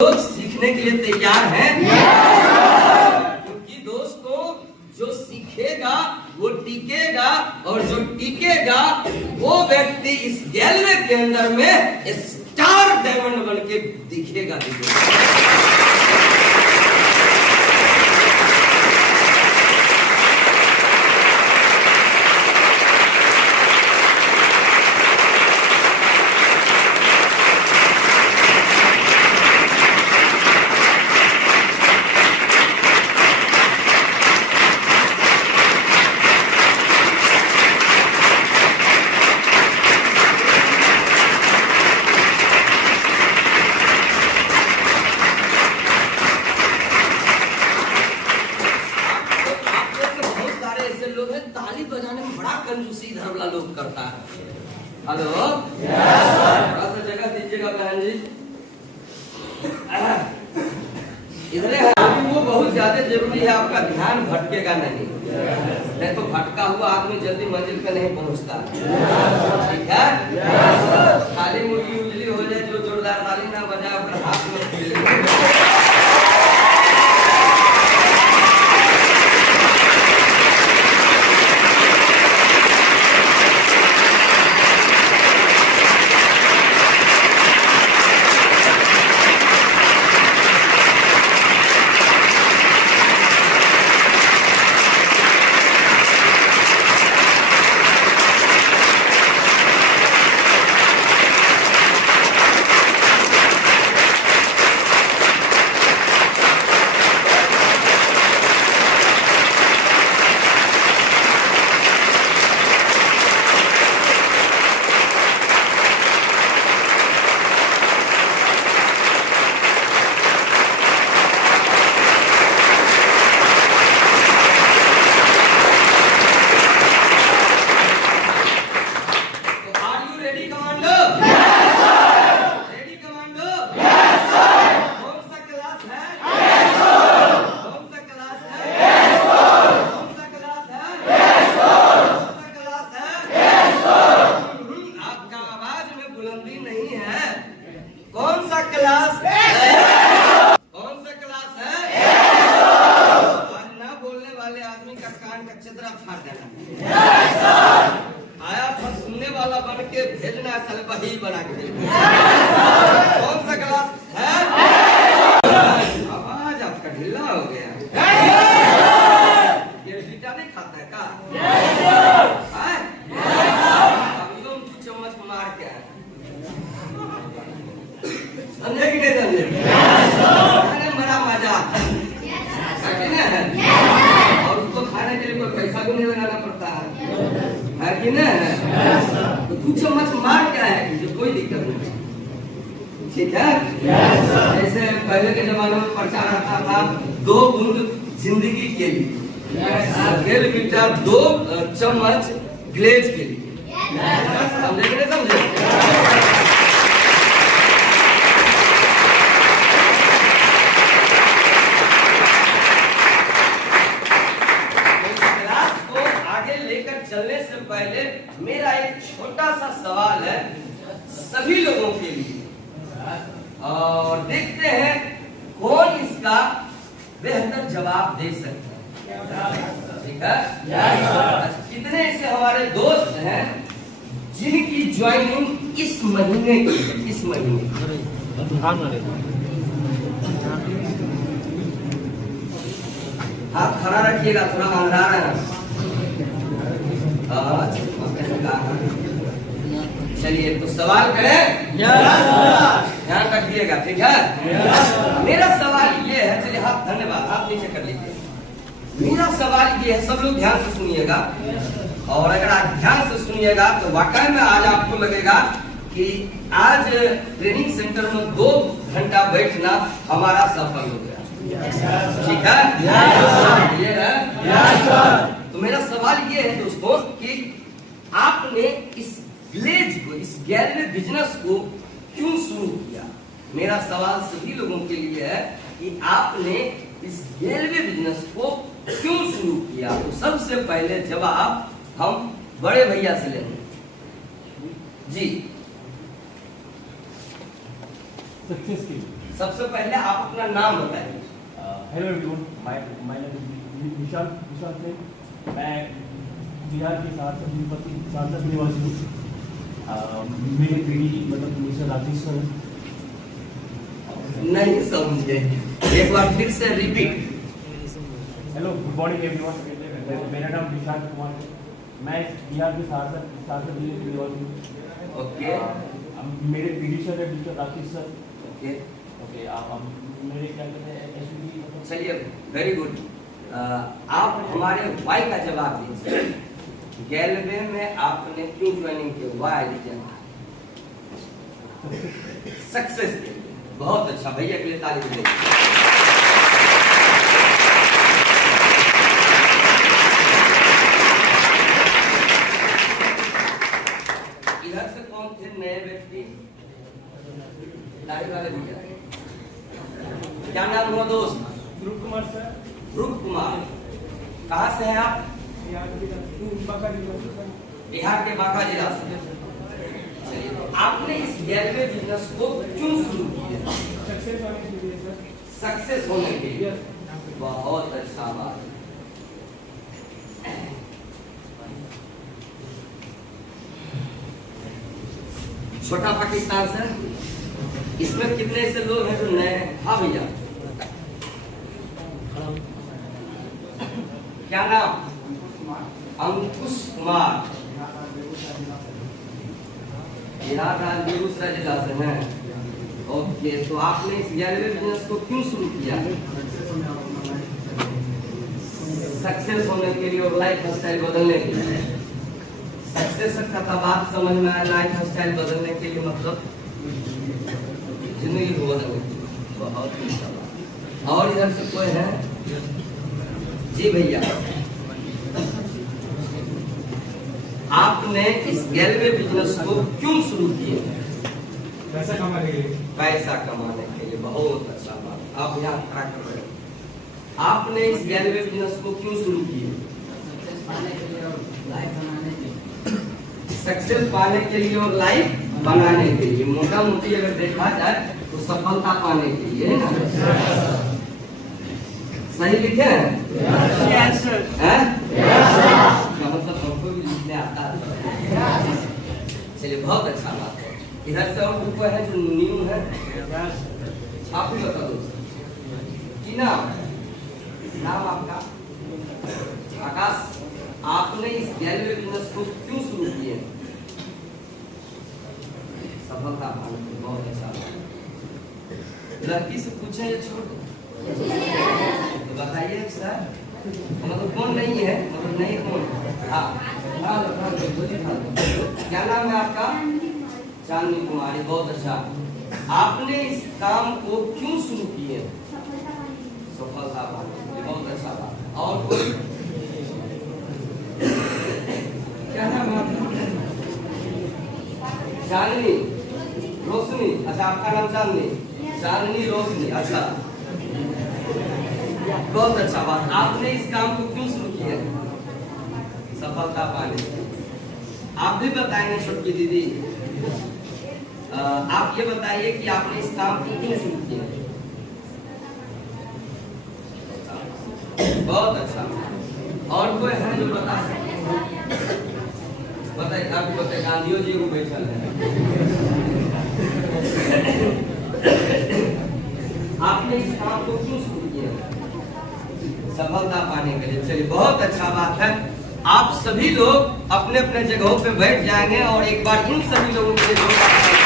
लोग सीखने के लिए तैयार हैं? क्योंकि दोस्तों जो सीखेगा वो टिकेगा, और जो टिकेगा वो व्यक्ति इस गैलरी के अंदर में स्टार डायमंड बन के दिखेगा। ताली बजाने में बड़ा कंजूसी इधर वाला लोग करता है। हेलो, थोड़ा सा जगह दीजिएगा बहन जी। इधर वो बहुत ज्यादा जरूरी है, आपका ध्यान भटकेगा नहीं तो भटका हुआ आदमी जल्दी मंजिल पे नहीं पहुंचता। ठीक है, खाली मुर्गी उजली हो जाए, जो जोरदार ताली ना बजाए अपने हाथ में। आया था सुनने वाला बन के भेजना, साल वही बना के कौन सा क्लास है? आवाज आपका ढीला हो गया। ये बीटा नहीं खाता है का? अभी तो 2 चम्मच मार के आए, समझे कि नहीं समझे? बड़ा मजा और उसको खाने के लिए कोई पैसा भी नहीं लगाना पड़ता है कि नहीं? तो 2 चम्मच मार क्या है, जो कोई दिक्कत नहीं। ठीक है, जैसे पहले के जमाने में प्रचार आता था 2 बूंद जिंदगी के लिए, फिर बेटा 2 चम्मच ग्लेज के लिए। समझे कि नहीं समझे? चलने से पहले मेरा एक छोटा सा सवाल है सभी लोगों के लिए, और देखते हैं कौन इसका बेहतर जवाब दे सकते हैं। ठीक है, कितने ऐसे हमारे दोस्त हैं जिनकी ज्वाइनिंग इस महीने की, इस महीने हाथ खड़ा रखिएगा, थोड़ा अंधेरा है। चलिए तो सवाल करें, ध्यान रखिएगा। ठीक है, मेरा सवाल ये है, चलिए हाथ, धन्यवाद, हाथ नीचे कर लीजिए। मेरा सवाल ये है, सब लोग ध्यान से सुनिएगा, और अगर आप ध्यान से सुनिएगा तो वाकई में आज आपको लगेगा कि आज ट्रेनिंग सेंटर में 2 घंटा बैठना हमारा सफल हो गया। ठीक है, ये है। तो मेरा सवाल ये है दोस्तों कि आपने इस ग्लेज को, इस गैलरी बिजनेस को क्यों शुरू किया? मेरा सवाल सभी लोगों के लिए है कि आपने इस गैलरी बिजनेस को क्यों शुरू किया? तो सबसे पहले जवाब हम बड़े भैया से लेंगे जी। सबसे पहले आप अपना नाम बताइए। Hello everyone, my name is Vishal Singh. मैं बिहार के सांसद निवासी हूँ। मेरे पीढ़ी मतलब मिस्टर राकेश सर नहीं समझे, एक बार फिर से repeat. Hello, good morning everyone. मेरा नाम विशाल कुमार है। मैं बिहार के सांसद निवासी हूँ। ओके। मेरे पीढ़ी सर है mister Rakesh sir. Okay okay, आप मेरे क्या कहते हैं एसपी। चलिए, वेरी गुड। आप हमारे वाई का जवाब दीजिए। गैलवे में आपने क्यों ज्वाइनिंग की? Y reason? सक्सेस के लिए। बहुत अच्छा, भैया के लिए ताली दीजिए। इधर से कौन थे नए व्यक्ति? दाढ़ी वाले भैया, क्या नाम हुआ दोस्त? ध्रुव कुमार सर। ध्रुव कुमार, कहाँ से हैं आप? बिहार के बांका जिला से। चलिए, तो आपने इस गैलवे बिजनेस को क्यों शुरू किया? सक्सेस होने के लिए। बहुत अच्छा बात। छोटा पाकिस्तान सर, इसमें कितने से लोग हैं जो नए हैं? हाँ भैया, क्या नाम? अंकुश कुमार, बिहार राज्य बेगूसराय जिला से हैं। ओके, तो आपने इस गैलवे बिजनेस को क्यों शुरू किया? सक्सेस होने के लिए और लाइफ स्टाइल बदलने के लिए। सक्सेस का तब बात समझ में आया, लाइफ स्टाइल बदलने के लिए मतलब जिंदगी को बदलने के लिए। बहुत अच्छा बात। और इधर से कोई है? जी भैया, आपने इस गैलवे बिजनेस को क्यों शुरू किया? पैसा कमाने के लिए। पैसा कमाने के लिए। बहुत अच्छा बात। आप यहाँ खड़ा कर रहे हैं। आपने इस गैलवे बिजनेस को क्यों शुरू किया? सक्सेस पाने के लिए और लाइफ बनाने के लिए। मोटा मोटी अगर देखा जाए तो सफलता पाने के लिए, है ना? सही लिखे हैं? Yes sir. हैं? मतलब हमको भी लिखने आता है। चलिए, बहुत अच्छा बात है। इधर से और कोई है जो न्यू है? आप भी बता दो। जी नाम? नाम आपका? आकाश। आपने इस गैलवे बिजनेस को क्यों शुरू किए? सफलता पाने के लिए। बहुत अच्छा बात। लड़की से पूछे या छोड़ तो बताइए सर। मतलब कौन नहीं है? मतलब नहीं कौन? हाँ, क्या नाम है आपका? चांदनी कुमारी, बहुत अच्छा। आपने इस काम को क्यों शुरू किए? सफलता पाने के लिए। बहुत अच्छा बात। और कोई? क्या नाम है आपका? चांदनी रोशनी। अच्छा, आपका नाम चांदनी? चांदनी रोशनी, अच्छा, बहुत अच्छा बात। आपने इस काम को क्यों शुरू किया? सफलता पाने। आप भी बताएंगे छोटकी दीदी। आप ये बताइए कि आपने इस काम को क्यों शुरू किया? बहुत अच्छा। और कोई है जो बता सकते? बताइए। आप बताइए। गांधी जी को बैठल है। आपने इस काम को क्यों शुरू किया? सफलता पाने के लिए। चलिए, बहुत अच्छा बात है। आप सभी लोग अपने अपने जगहों पे बैठ जाएंगे और एक बार इन सभी लोगों के लिए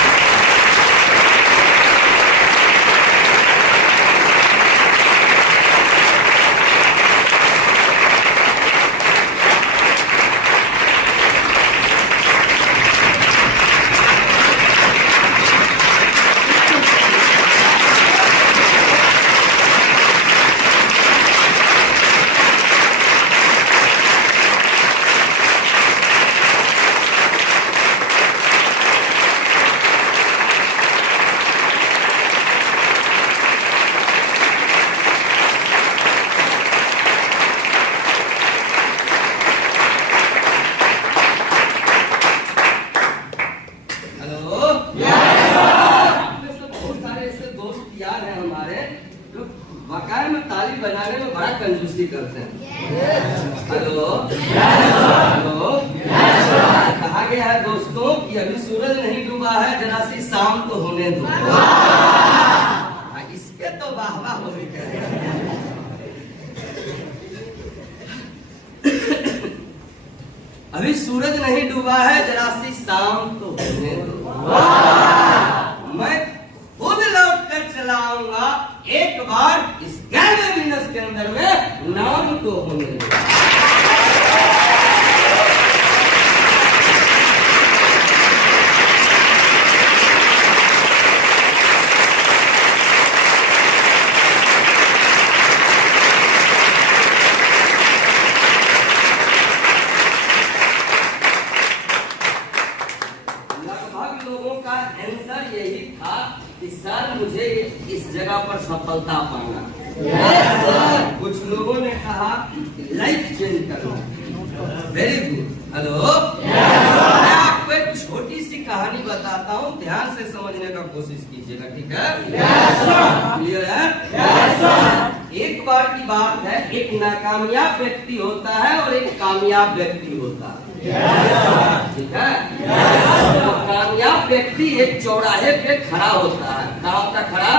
लोग मकान में ताली बनाने में बड़ा कंजूसी करते हैं। हेलो हेलो, कहा गया है दोस्तों कि अभी सूरज नहीं डूबा है, जरा सी शाम तो होने दो। इसके तो वाह वाह हो गया। अभी सूरज नहीं डूबा है, जरा सी शाम तो होने दो। मैं खुद लौट कर चलाऊंगा एक बार इस 11वें वीनस के अंदर में, नाम तो होने दो। आंसर यही था कि सर मुझे इस जगह पर सफलता पाना। कुछ लोगों ने कहा लाइफ चेंज करना। Very good. हेलो, मैं आपको एक छोटी सी कहानी बताता हूँ, ध्यान से समझने का कोशिश कीजिएगा, ठीक है? क्लियर है? एक बार की बात है, एक नाकामयाब व्यक्ति होता है और एक कामयाब व्यक्ति होता है, ठीक है? तो कामयाब व्यक्ति एक चौराहे पे खड़ा होता है। कहाँ होता है खड़ा?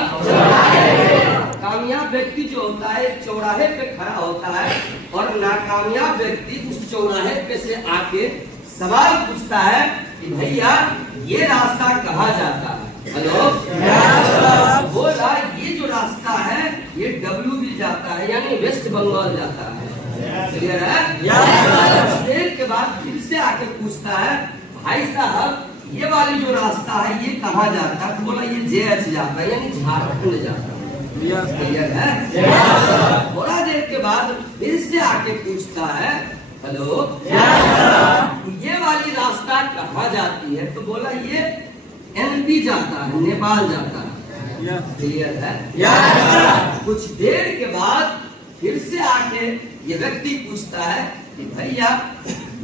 कामयाब व्यक्ति जो होता है एक चौराहे पे खड़ा होता है और नाकामयाब व्यक्ति उस चौराहे पे से आके सवाल पूछता है कि भैया ये रास्ता कहाँ जाता है? हेलो, बोला ये जो रास्ता है ये WB जाता है, यानी वेस्ट बंगाल जाता है। क्लियर है? देर के बाद फिर से आके पूछता है भाई साहब ये वाली जो रास्ता है ये कहाँ जाता है? तो बोला ये JH जाता है, यानी झारखंड जाता है। क्लियर है? थोड़ा देर के बाद फिर से आके पूछता है हेलो ये वाली रास्ता कहाँ जाती है? तो बोला ये MP जाता है, नेपाल जाता है। क्लियर है? कुछ देर के बाद फिर से आके ये व्यक्ति पूछता है कि भैया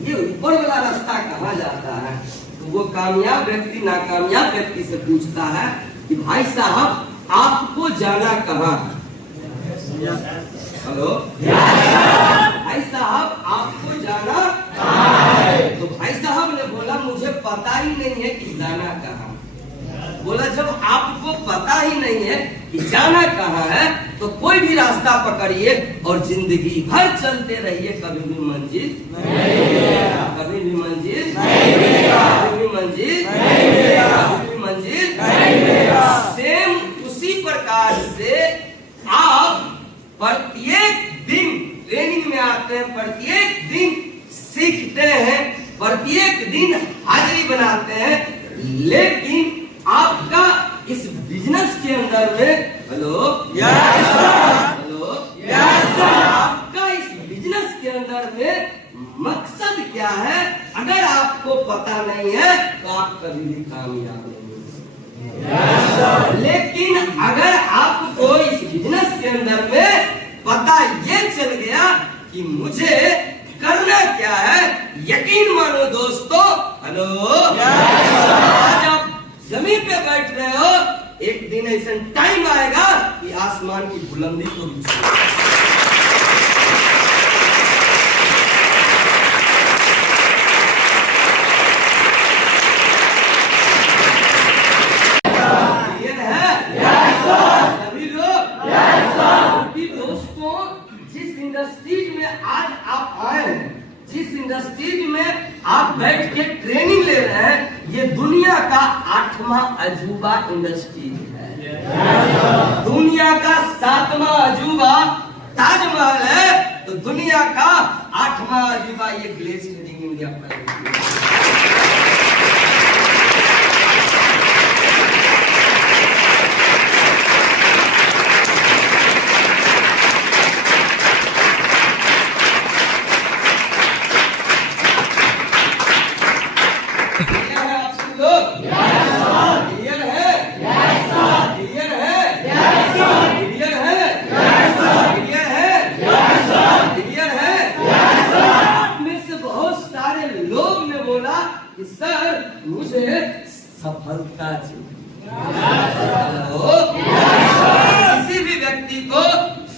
ये ऊपर वाला रास्ता कहाँ जाता है? तो वो कामयाब व्यक्ति नाकामयाब व्यक्ति से पूछता है कि भाई साहब आपको जाना कहाँ है? हेलो, भाई साहब आपको जाना कहाँ है? तो भाई साहब ने बोला मुझे पता ही नहीं है कि जाना कहाँ। बोला जब आपको पता ही नहीं है कि जाना कहाँ है तो कोई भी रास्ता पकड़िए और जिंदगी भर चलते रहिए, कभी भी मंजिल कभी भी मंजिल कभी भी मंजिल कभी भी मंजिल। सेम उसी प्रकार से आप प्रत्येक दिन ट्रेनिंग में आते हैं, प्रत्येक दिन सीखते हैं, प्रत्येक दिन हाजिरी बनाते हैं, लेकिन आपका इस बिजनेस के अंदर में हेलो आपका इस बिजनेस के अंदर में मकसद क्या है अगर आपको पता नहीं है तो आप कभी भी कामयाब नहीं हो सकते। लेकिन अगर आपको इस बिजनेस के अंदर में पता ये चल गया कि मुझे करना क्या है, यकीन मानो दोस्तों, हेलो आज आप जमीन पे बैठ रहे हो, एक दिन ऐसा टाइम आएगा कि आसमान की बुलंदी को भी सभी लोग। दोस्तों जिस इंडस्ट्रीज में आज आप आए हैं, जिस इंडस्ट्रीज में आप बैठ के ट्रेनिंग ले रहे हैं, ये दुनिया का 8वां अजूबा इंडस्ट्री है। दुनिया का 7वां अजूबा ताजमहल है, तो दुनिया का 8वां अजूबा ये ग्लेस ट्रेडिंग इंडिया प्राइवेट।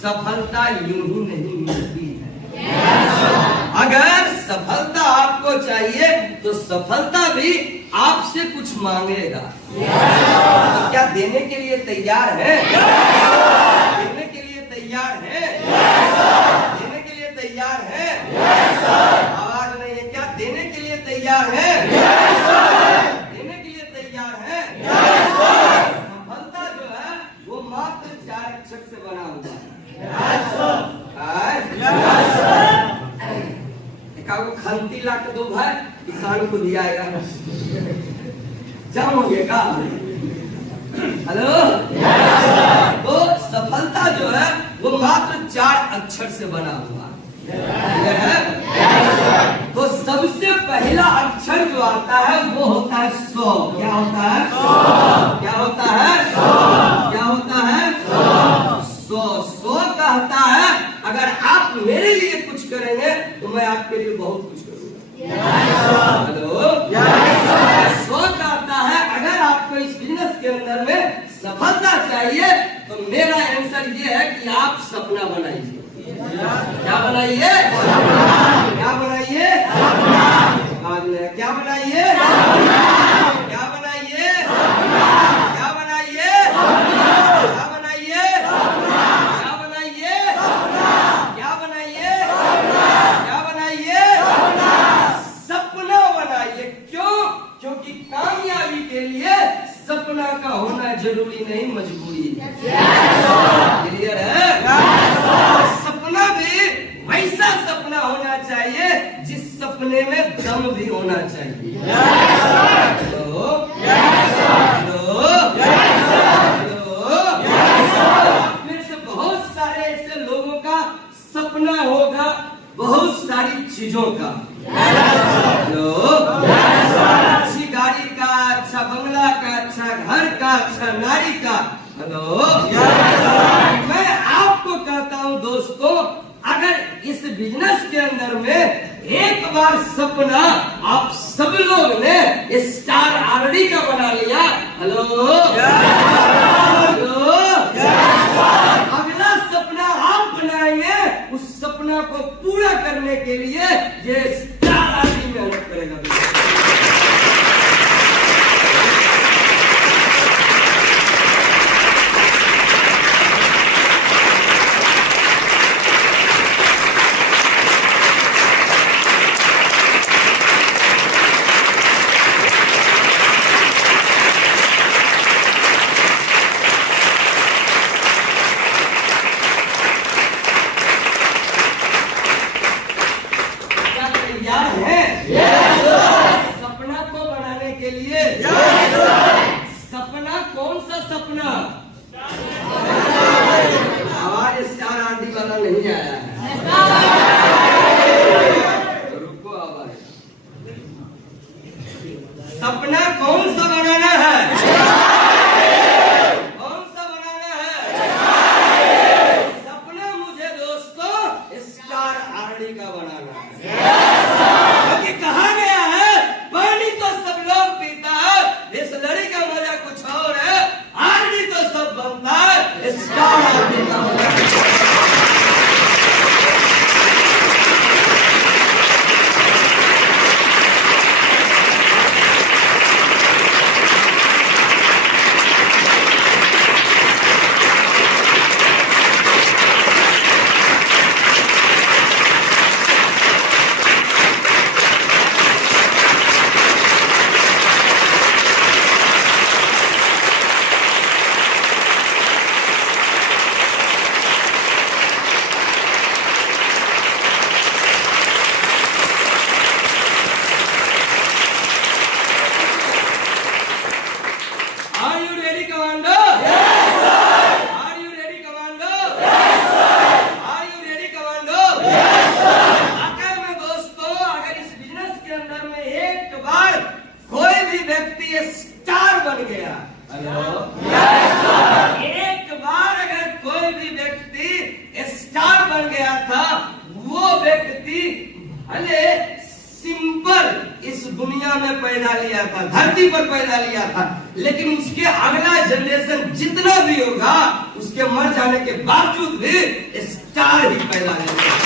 सफलता यूं ही नहीं मिलती है। अगर सफलता आपको चाहिए तो सफलता भी आपसे कुछ मांगेगा। तो क्या देने के लिए तैयार है? देने के लिए तैयार है? देने के लिए तैयार है? आवाज नहीं है। क्या देने के लिए तैयार है? देने के लिए तैयार है? सफलता जो है वो मात्र 4 अक्षर से बना हुआ है। खंती लाख दो भाई किसान को दिया जाओगे का। हेलो, तो सफलता जो है वो मात्र 4 अक्षर से बना हुआ है। तो सबसे पहला अक्षर जो आता है वो होता है 100। क्या होता है? क्या होता है? क्या होता है? 100 कहता है अगर आप मेरे लिए कुछ करेंगे तो मैं आपके लिए बहुत कुछ करूंगा। हेलो, 100 कहता है अगर आपको इस बिजनेस के अंदर में सफलता चाहिए तो मेरा आंसर ये है कि आप सपना बनाइए। क्या बनाइए? क्या बनाइए? क्या बनाइए? क्या बनाइए? क्या बनाइए? क्या बनाइए? क्या बनाइए? क्या बनाइए? क्या बनाइए? सपना बनाइए। क्यों? क्योंकि कामयाबी के लिए सपना का होना जरूरी नहीं, मजबूरी है। क्लियर है? सपना भी वैसा सपना होना चाहिए जिस सपने में दम भी होना चाहिए। हेलो, में से बहुत सारे ऐसे लोगों का सपना होगा बहुत सारी चीजों का। हेलो, अच्छी गाड़ी का, अच्छा बंगला का, अच्छा घर का, अच्छा नारी का। हेलो, मैं आपको कहता हूं दोस्तों, अगर इस बिजनेस के अंदर में एक बार सपना आप सब लोग ने स्टार आरडी का बना लिया। हेलो, हेलो, अगला सपना आप बनाएंगे, उस सपना को पूरा करने के लिए ये स्टार आरडी मेहनत करेगा। सपना को बनाने के लिए सपना कौन सा सपना? आवाज स्टार आरडी वाला नहीं आया है। रुको, आवाज। सपना कौन सा बनाना है? कौन सा बनाना है? सपना मुझे दोस्तों स्टार आरडी का बनाना है। कहा गया है पानी तो सब लोग पीता है, इस लड़ी का मजा कुछ और है। आरडी तो सब बनता है, स्टार आरडी का मजा। एक बार अगर कोई भी व्यक्ति स्टार बन गया था, वो व्यक्ति भले सिंपल इस दुनिया में पैदा लिया था, धरती पर पैदा लिया था, लेकिन उसके अगला जनरेशन जितना भी होगा उस उसके मर जाने के बावजूद भी स्टार ही पैदा नहीं होता।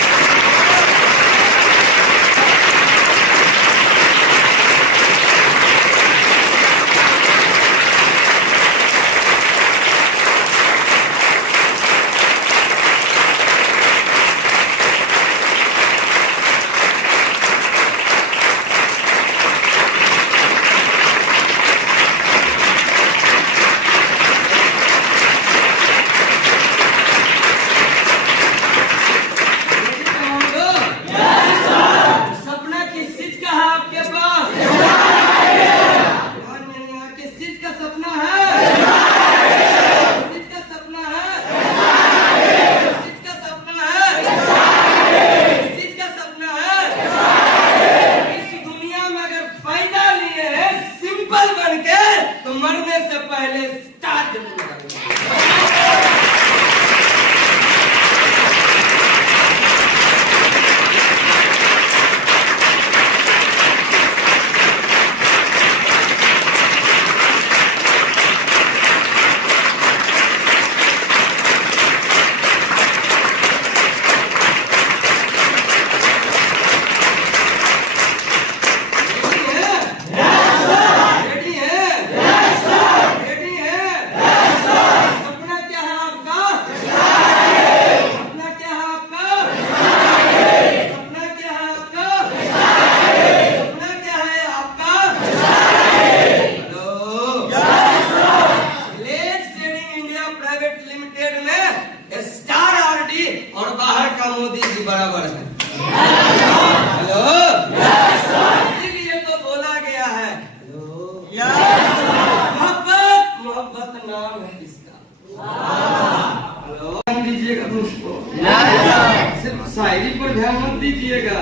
शायरी पर ध्यान मत दीजिएगा।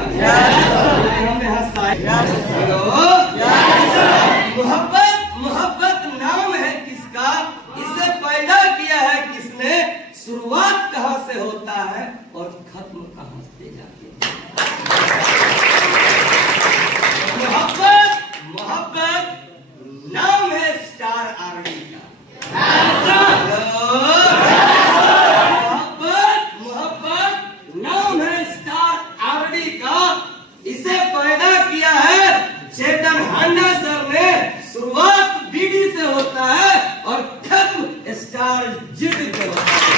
मोहब्बत नाम है किसका, इसे पैदा किया है किसने, शुरुआत कहाँ से होता है और खत्म कहाँ से जाती है। मोहब्बत नाम है स्टार आर्मी का। इसे पैदा किया है चेतन हांडा सर ने। शुरुआत बीडी से होता है और खत्म स्टार जिड से होता है।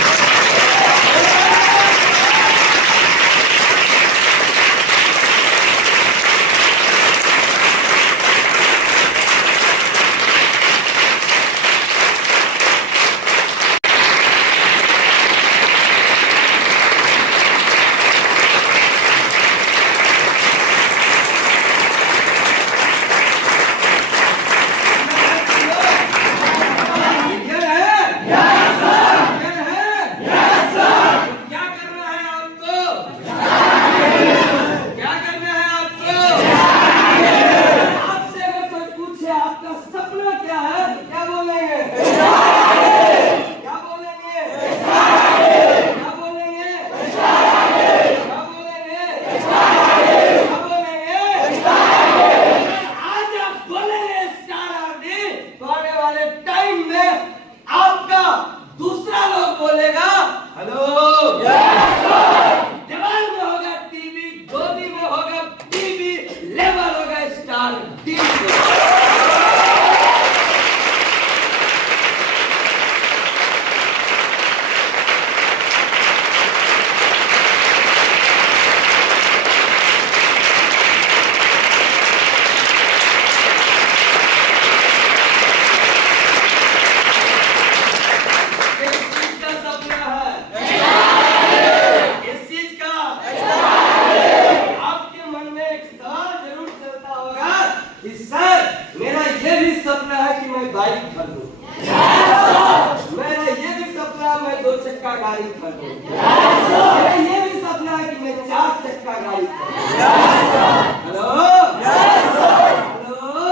गाड़ी खरीदूं। मेरा ये भी सपना है कि मैं 4 चक्का गाड़ी हेलो हेलो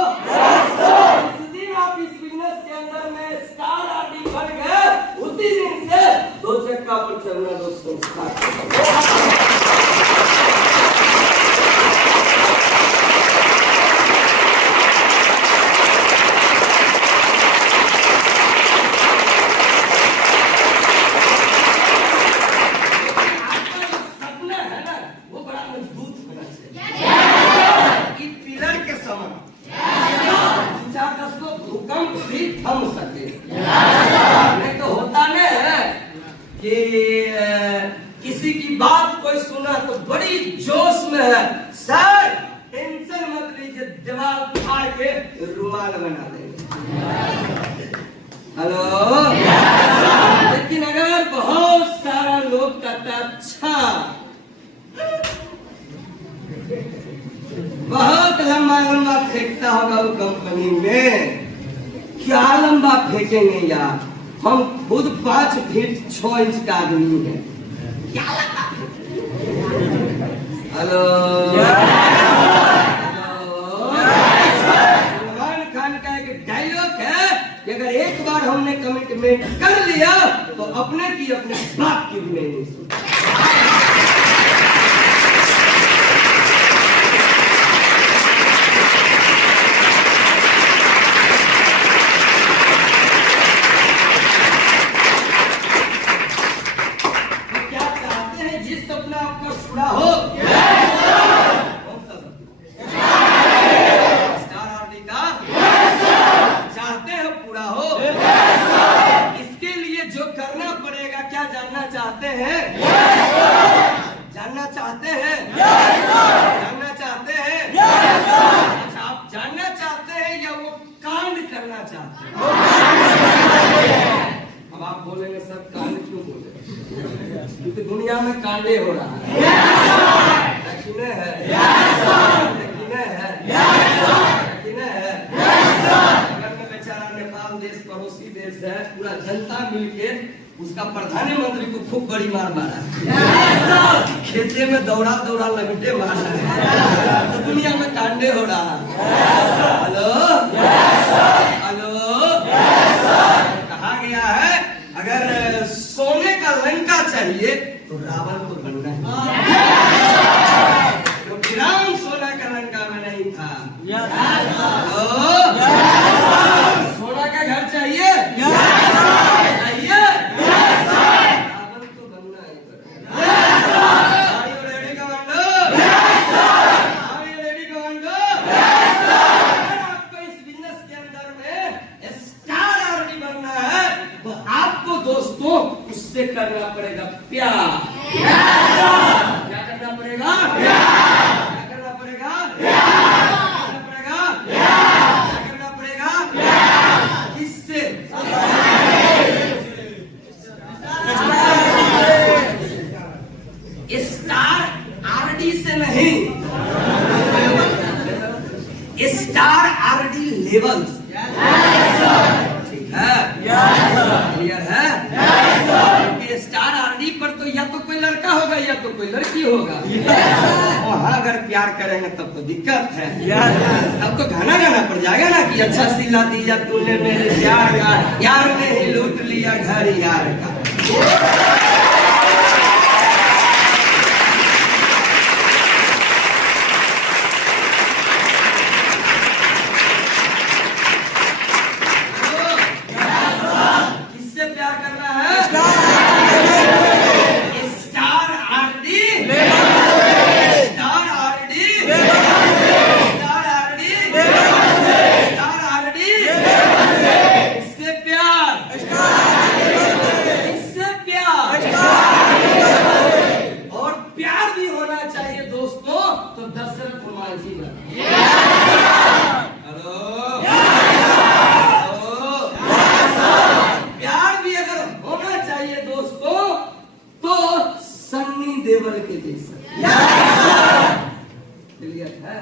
जिस दिन आप इस बिजनेस के अंदर में स्टार आरडी बन गए उसी दिन से 2 चक्का पर चलना दोस्तों स्टार्ट। कि किसी की बात कोई सुना तो बड़ी जोश में है, सर टेंशन मत लीजिए, दीवार उखाड़ के रुमाल बना देंगे। हेलो, लेकिन अगर बहुत सारा लोग कहता अच्छा, बहुत लंबा लंबा फेंकता होगा वो कंपनी में, क्या लंबा फेंकेंगे यार, हम खुद 5 फीट 6 इंच का आदमी है, क्या लंबा फेंकेंगे। हेलो, सलमान खान का एक डायलॉग है कि अगर एक बार हमने कमिटमेंट कर लिया तो अपने की अपने बाप की भी नहीं सुनते। पूरा हो स्टार आरडी का चाहते हो पूरा हो, इसके लिए जो करना पड़ेगा क्या जानना चाहते हैं? जानना चाहते हैं? जानना चाहते हैं? अच्छा, आप जानना चाहते हैं या वो कांड करना चाहते हैं? अब आप बोलेंगे सर कांड क्यों बोले? क्योंकि दुनिया में कांडे हो रहा है, बेचारा नेपाल देश पड़ोसी देश है, पूरा जनता मिलके उसका प्रधानमंत्री को खूब बड़ी मार मारा है, खेते में दौड़ा दौड़ा लंगटे मारा है, तो दुनिया में कांडे हो रहा है। हेलो हेलो, कहा गया है अगर सोने का लंका चाहिए तो रावण को बनना है, क्योंकि राम सोना का लंका में नहीं था। सोना का घर चाहिए, रावण को बनना है। रेडी कमांडो, रेडी कमांडो, आपको इस बिजनेस के अंदर में स्टार आरडी बनना है तो आपको दोस्तों उससे करना पड़ेगा प्यार। क्या करना पड़ेगा? क्या करना पड़ेगा? करना पड़ेगा? क्या करना पड़ेगा? किससे? स्टार आरडी से नहीं, स्टार आरडी लेवल। ठीक है, क्लियर है? क्योंकि स्टार आरडी पर तो या तो कोई लड़का होगा या तो कोई लड़की होगा, और अगर प्यार करेंगे तब तो दिक्कत है, तब तो गाना गाना पड़ जाएगा ना कि अच्छा सिला दिया तूने मेरे प्यार का, यार ने ही लूट लिया घर यार का। देवल के जैसा। क्लियर है?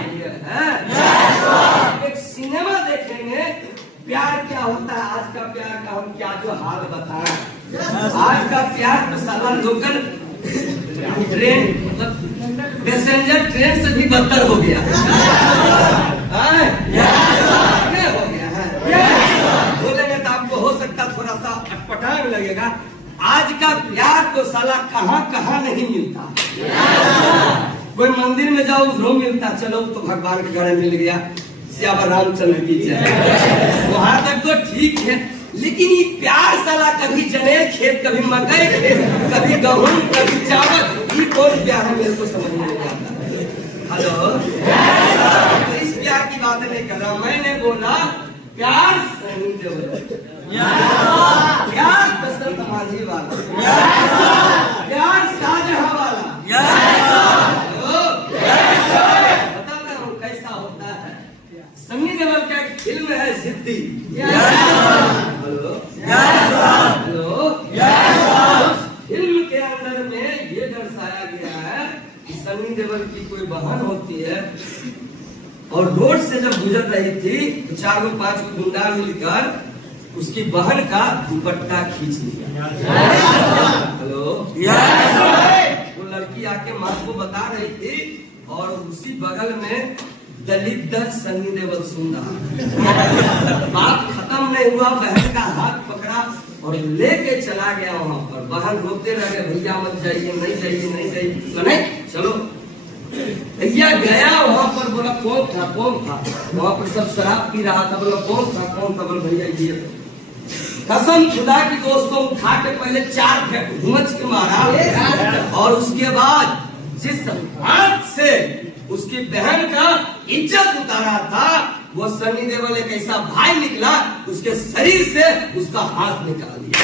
क्लियर है? एक सिनेमा देखेंगे, प्यार क्या होता है, आज का प्यार का हम क्या जो हाल बताएं। आज का प्यार तो साला लोकल ट्रेन मतलब पैसेंजर ट्रेन से भी बदतर हो गया हो गया है। बोलेंगे तो आपको हो सकता थोड़ा सा अटपटांग लगेगा। आज का प्यार तो साला कहाँ कहाँ नहीं मिलता। कोई मंदिर में जाओ उधरों मिलता, चलो तो भगवान के घर मिल गया, श्याम रामचंद्र की जय, वहां तक तो ठीक है। लेकिन ये प्यार साला कभी जनेर खेत, कभी मकई खेत, कभी गेहूं, कभी चावल, ये कौन प्यार है मेरे को समझ नहीं आता। हेलो, तो इस प्यार की बात नहीं कर रहा, मैंने बोला प्यार सनी देओल। प्यार दशरथ मांझी वाला, प्यार शाहजहां वाला। बताता हूँ कैसा होता है। सन्नी देओल का एक फिल्म है जिद्दी। हेलो हेलो, फिल्म के अंदर में ये दर्शाया गया है कि सन्नी देओल की कोई बहन होती है और रोड से जब गुजर रही थी तो 4-5 गुंडा मिलकर उसकी बहन का दुपट्टा खींच लिया। हेलो, वो लड़की आके माँ को बता रही थी और उसी बगल में दलित सन्नी देओल सुन रहा। बात खत्म नहीं हुआ, बहन का हाथ पकड़ा और लेके चला गया वहां पर। बहन रोते रहे, भैया मत जाइए, नहीं जाइए, नहीं जाइए। तो नहीं, चलो। भैया गया वहां पर, बोला कौन था, कौन था? वहां पर सब शराब पी रहा था। बोला कौन था, कौन था? बोला भैया ये। कसम खुदा की दोस्तों, उठा के पहले 4 फेंक घूंच के मारा और उसके बाद जिस हाथ से उसकी बहन का इज्जत उतारा था, वो सन्नी देओल एक ऐसा भाई निकला, उसके शरीर से उसका हाथ निकाल दिया।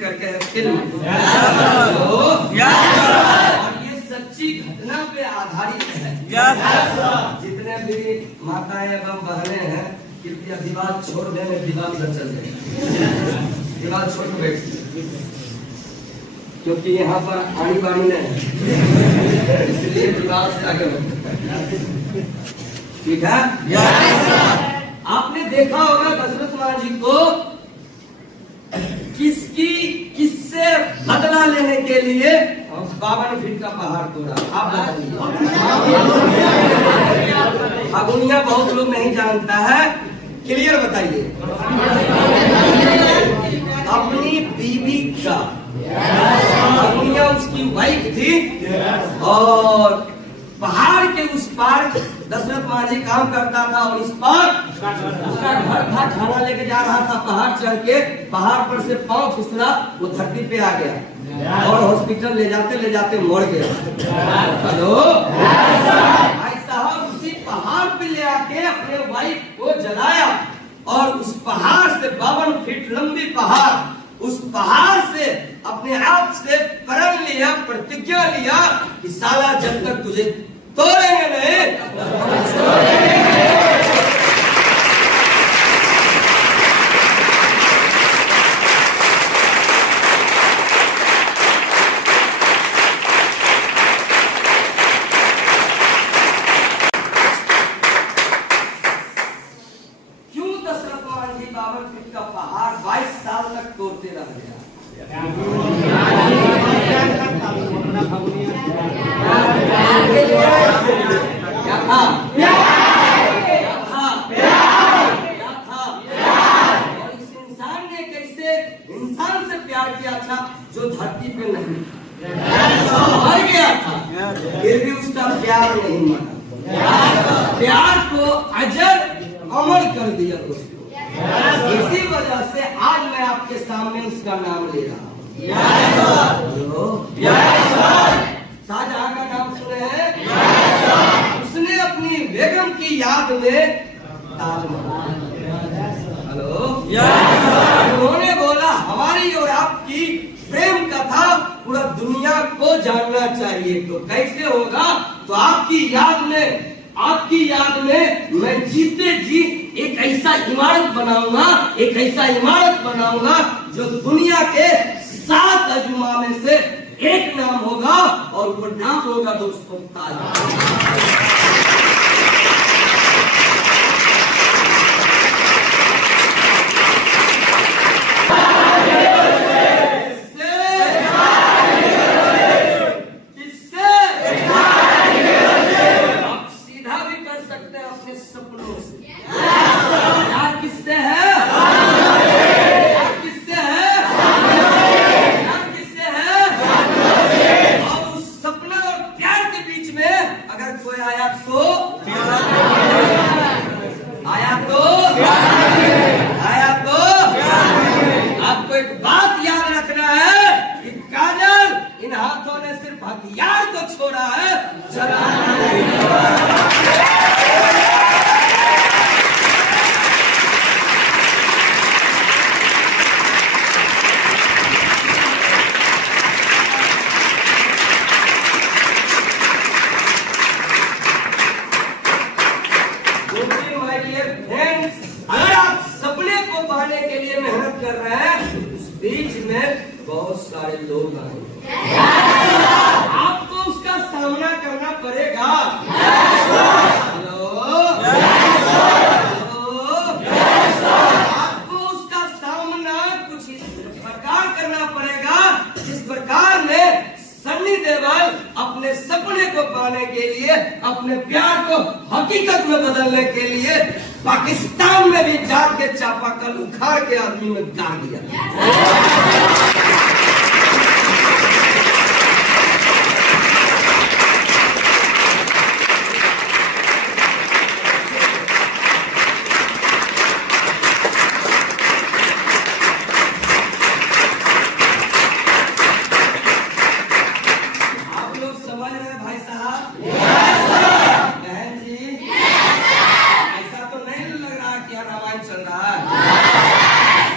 करके है फिल्म। और ये सच्ची घटना पे आधारित है। जितने भी माताएं एवं बहनें हैं, कृपया दीवार छोड़ देने, दीवार पर चल जाए, दीवार छोड़ बैठ, क्योंकि यहाँ पर आनी बानी नहीं है, इसलिए दीवार से आगे बढ़ते। ठीक है। आपने देखा होगा दशरथ मांझी को किससे बदला लेने के लिए 52 फीट का पहाड़ तोड़ा। आप बताइए। अगुनिया बहुत लोग नहीं जानता है, क्लियर बताइए। अपनी बीवी का, अगुनिया उसकी वाइफ थी और पहाड़ के उस पार दशरथ मांझी काम करता था और इस पार उसका घर था। खाना लेके जा रहा था, पहाड़ चढ़ के पहाड़ पर से पांव फिसला, वो धरती पे आ गया और हॉस्पिटल ले जाते मर गया। हेलो भाई साहब, उसी पहाड़ पे ले आके अपने वाइफ को जलाया और उस पहाड़ से 52 फीट लंबी पहाड़, उस पहाड़ से अपने आप से प्रण लिया, प्रतिज्ञा लिया कि साला जब तक तुझे तोड़ेंगे नहीं। क्यों दशरथ मांझी 52 फीट का पहाड़ 22 साल तक तोड़ते रह गया? क्या था? और इस इंसान ने कैसे इंसान से प्यार किया था जो धरती पे नहीं मर गया था, फिर भी उसका प्यार नहीं मरा। प्यार को अजर अमर कर दिया दोस्तों। इसी वजह से आज मैं आपके सामने उसका नाम ले रहा हूँ। शाहजहां का नाम सुने हैं? उसने अपनी बेगम की याद में ताजमहल, हेलो, उन्होंने बोला हमारी और आपकी प्रेम कथा पूरा दुनिया को जानना चाहिए। तो कैसे होगा? तो आपकी याद में मैं जीते जी एक ऐसा इमारत बनाऊंगा जो दुनिया के 7 अजूबा में से एक नाम होगा और वो नाम होगा दोस्तों ताजमहल। को छोड़ा है, जलाना नहीं। अगर आप सपने को पाने के लिए मेहनत कर रहे हैं, उस बीच में बहुत सारे लोग आएंगे, आपको उसका सामना करना पड़ेगा। हेलो, आपको उसका सामना कुछ इस प्रकार करना पड़ेगा जिस प्रकार में सन्नी देओल अपने सपने को पाने के लिए, अपने प्यार को हकीकत में बदलने के लिए पाकिस्तान में भी जाके चापाकल उखाड़ के आदमी में गाड़ दिया। आप लोग समझ रहे हैं भाई साहब? बहन जी, ऐसा तो नहीं लग रहा कि रामायण चल रहा है।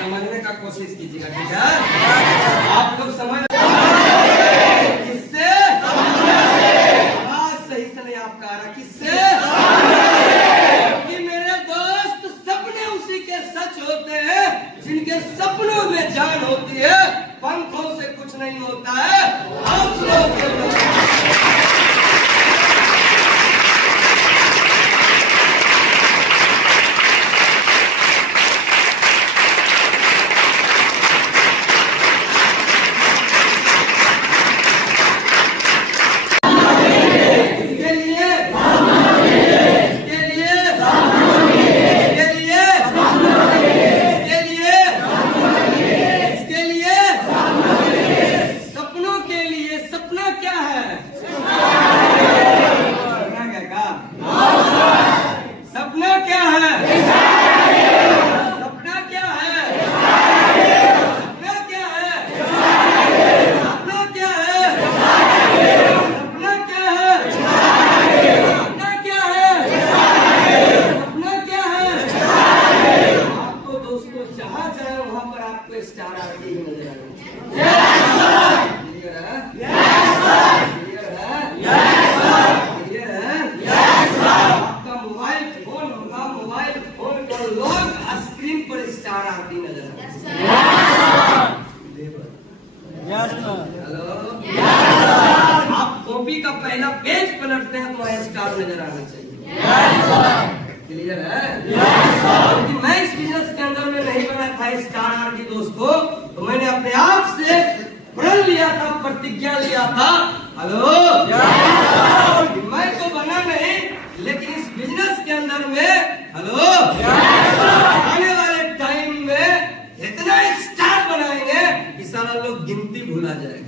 समझने का कोशिश कीजिएगा, ठीक है? आप लोग समझ किससे? आवाज सही से नहीं आपका आ रहा। किससे? कि मेरे दोस्त, सपने उसी के सच होते हैं जिनके सपनों में जान होती है। पंखों से कुछ नहीं होता है, हौसलों से होता है। आप कॉपी का पहला पेज पलटते हैं तो वहाँ स्टार नजर आना चाहिए। क्लियर है? क्योंकि मैं इस बिजनेस के अंदर में नहीं बना था स्टार आर की दोस्त को, तो मैंने अपने आप से प्रण लिया था, प्रतिज्ञा लिया था। हेलो, मैं तो बना नहीं, लेकिन इस बिजनेस के अंदर में हेलो आने वाले टाइम में इतना स्टार बनाएंगे कि सारा लोग गिनती भूला जाएगा।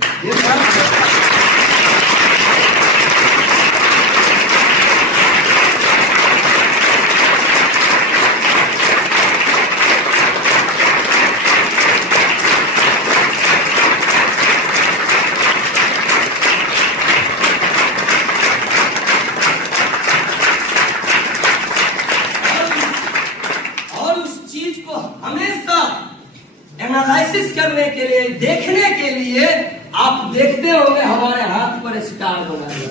एनालिसिस करने के लिए, देखने के लिए आप देखते होंगे हमारे हाथ पर स्टार बना है।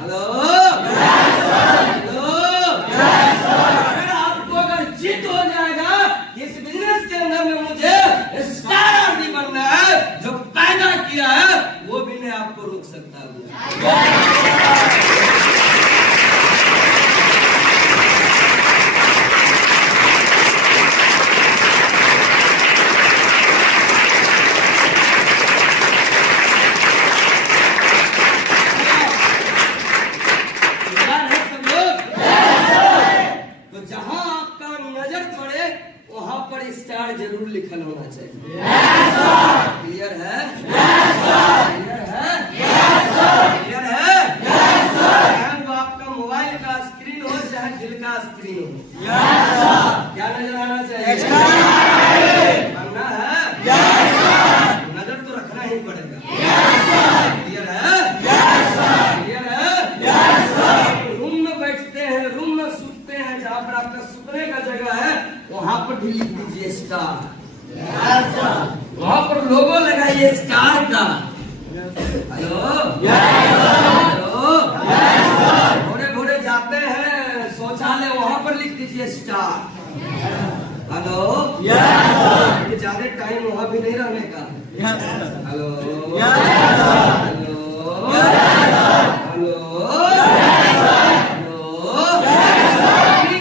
हेलो, आपको अगर चित हो जाएगा इस बिजनेस के अंदर में मुझे स्टार आदमी बनना है, जो पैदा किया है वो भी मैं आपको रोक सकता हूँ। स्टार जरूर लिखल होना चाहिए। क्लियर है? क्लियर है? क्लियर है? दीजिए स्टार। हेलो, ज्यादा टाइम वहां भी नहीं रहने का। हेलो, हेलो, हेलो,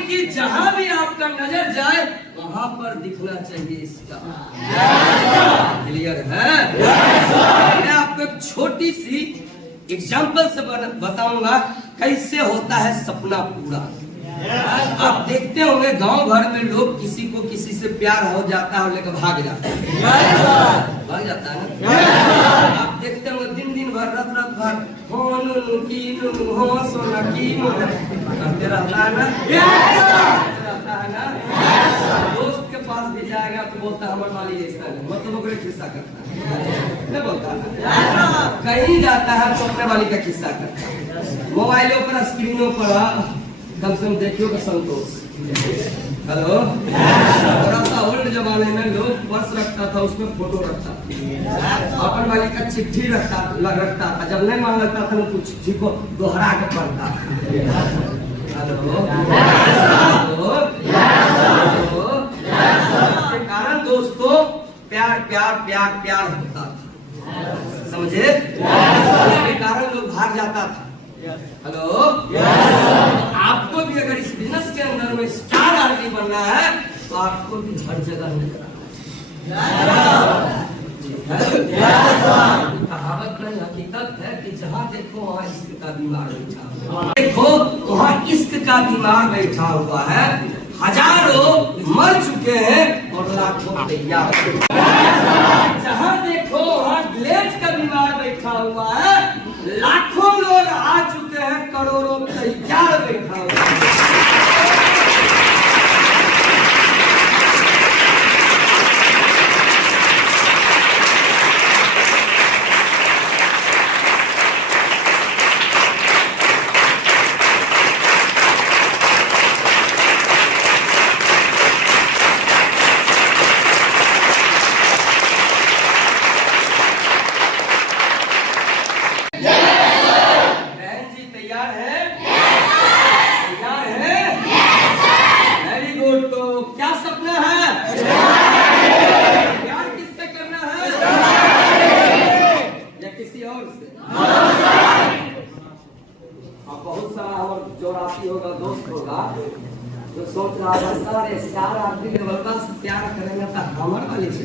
कि जहां भी आपका नजर जाए वहां पर दिखना चाहिए स्टार। क्लियर है? मैं आपको एक छोटी सी एग्जाम्पल से बताऊंगा कैसे होता है सपना पूरा। आप देखते होंगे गांव भर में लोग किसी को किसी से प्यार हो जाता है और लेकर भाग जाता है ना। आप देखते होंगे दिन दिन भर रात रात भर हो सोना की करते रहता है ना। दोस्त के पास भी जाएगा तो बोलता है हमारे वाली ऐसा है, मतलब ओकरे किस्सा करता है नहीं बोलता है। कहीं जाता है तो अपने वाली का किस्सा करता है। मोबाइलों पर स्क्रीनों पर कम से कम देखियो का संतोष। हेलो, थोड़ा सा ओल्ड जमाने में लोग पर्स रखता था, उसमें फोटो रखता था, अपन वाली का चिट्ठी रखता था। जब नहीं मान लगता था तो चिट्ठी को दोहरा के पढ़ता था। हेलो, इसके कारण दोस्तों प्यार प्यार प्यार प्यार होता था, समझे? इसके कारण लोग भाग जाता था। हेलो, आपको भी अगर इस बिजनेस के अंदर में स्टार आदमी बनना है तो आपको भी हर जगह नजर आना। कहावत नहीं हकीकत है कि जहाँ देखो वहाँ इश्क का बीमार बैठा हुआ है। देखो वहाँ इश्क का बीमार बैठा हुआ है। हजारों मर चुके हैं और लाखों तैयार। जहाँ देखो वहाँ ग्लेज का बीमार बैठा हुआ है। लाखों लोग आ चुके हैं, करोड़ों तैयार बैठा हुआ है। दोस्त होगा जो सोच रहा है सारे स्टार आदमी लेवल का प्यार करेंगे तो हमारे वाले से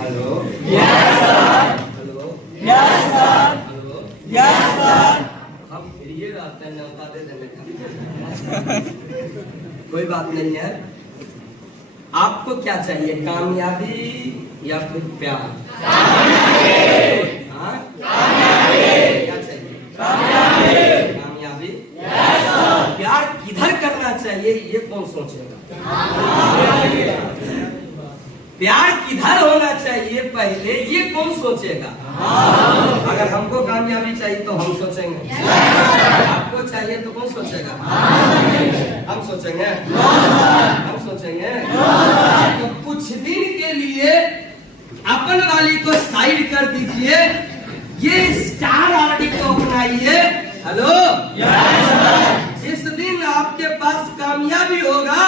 हेलो, हेलो, हेलो, हम फ्री रहते हैं, न्योता दे देने का कोई बात नहीं है। आपको क्या चाहिए, कामयाबी या फिर प्यार? क्या चाहिए? कामयाबी। प्यार किधर करना चाहिए ये कौन सोचेगा? प्यार किधर होना चाहिए पहले ये कौन सोचेगा? अगर हमको कामयाबी चाहिए तो हम सोचेंगे, आपको चाहिए तो कौन सोचेगा? हम सोचेंगे, हम सोचेंगे। तो कुछ दिन के लिए अपन वाली को साइड कर दीजिए, ये स्टार आरडी को अपनाइए। हेलो, जिस दिन आपके पास कामयाबी होगा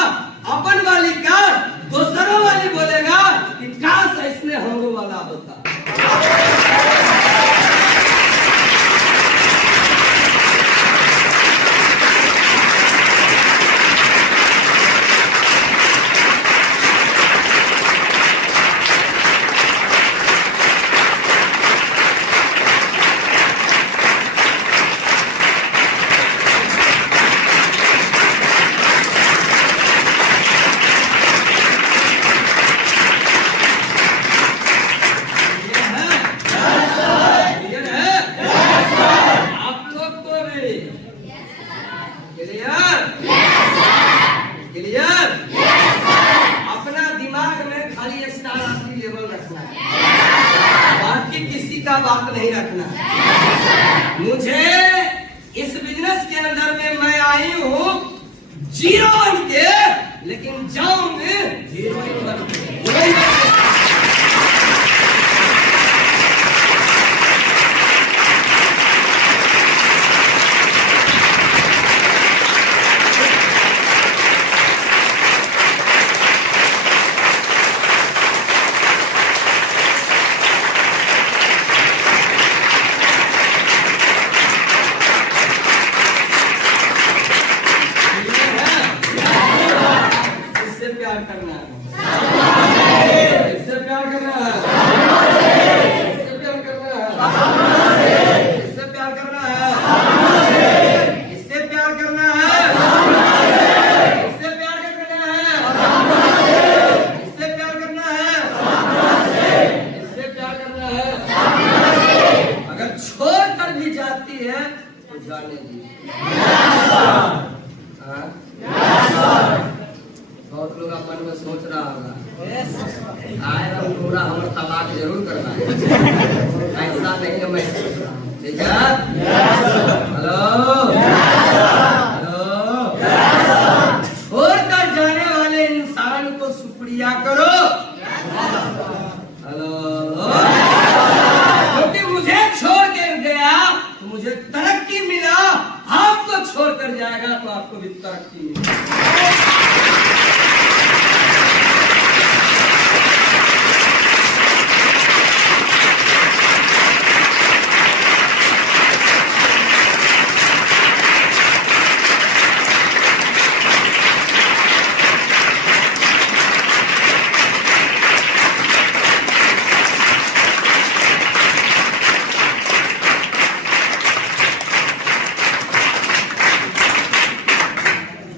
अपन वाली का दूसरों वाली बोलेगा कि काश इसने हम वाला होता। बात नहीं रखना। मुझे इस बिजनेस के अंदर में मैं आई हूँ जीरो बन के, लेकिन जाऊंगी हीरोइन बन के। प्यार करना है? इससे प्यार करना है? इससे प्यार करना है? इससे प्यार करना है? इससे प्यार करना है? इससे प्यार करना है? इससे प्यार करना है? इससे प्यार करना है? अगर छोड़ कर भी जाती है तो जाने दीजिए। बहुत लोग अपन में सोच रहा होगा आए हम पूरा हमर तलाक जरूर करना है, ऐसा नहीं है। मैं ठीक है, हेलो हेलो, छोड़कर जाने वाले इंसान को शुक्रिया करो। हेलो, क्योंकि मुझे छोड़ के गया तो मुझे तरक्की मिला, आपको छोड़कर जाएगा तो आपको भी तरक्की मिलेगी।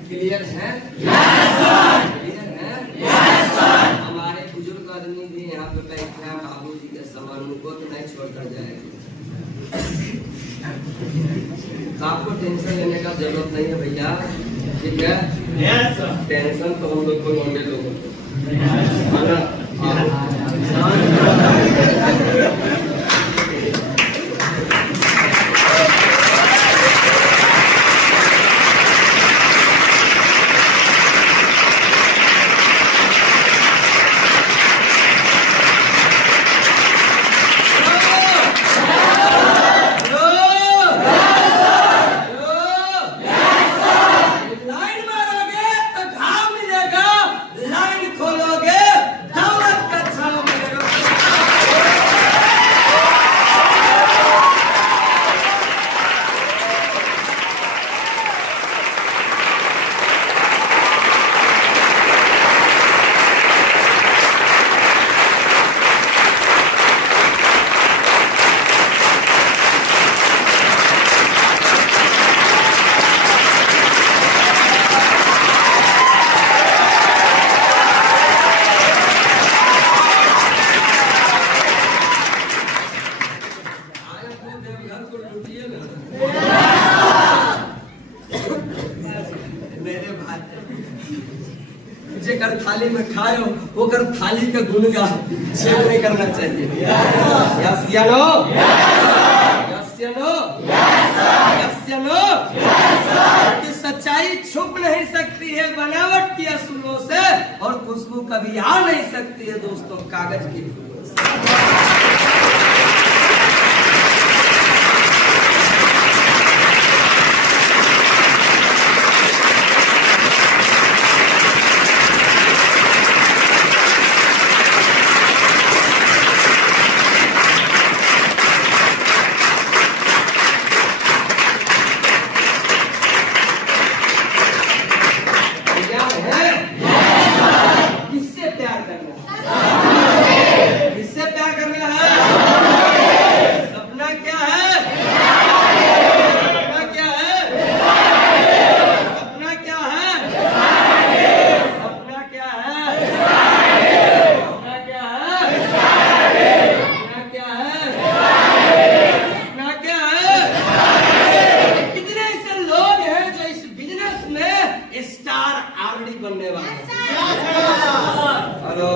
क्लियर है? क्लियर है? हमारे बुजुर्ग आदमी भी यहाँ पे बैठे हैं, बाबू जी के समान, उनको तो नहीं छोड़कर जाएंगे। आपको टेंशन लेने का जरूरत नहीं है भैया, ठीक है? टेंशन तो हम लोग को लौंडे लोगों को जेकर थाली में खाए हो ओकर थाली का गुणगान शेयर नहीं करना चाहिए। यस या नो? यस या नो? यस या नो? कि सच्चाई छुप नहीं सकती है बनावट की असूलों से, और खुशबू कभी आ नहीं सकती है दोस्तों कागज की फूलों से। बनने वाला। हेलो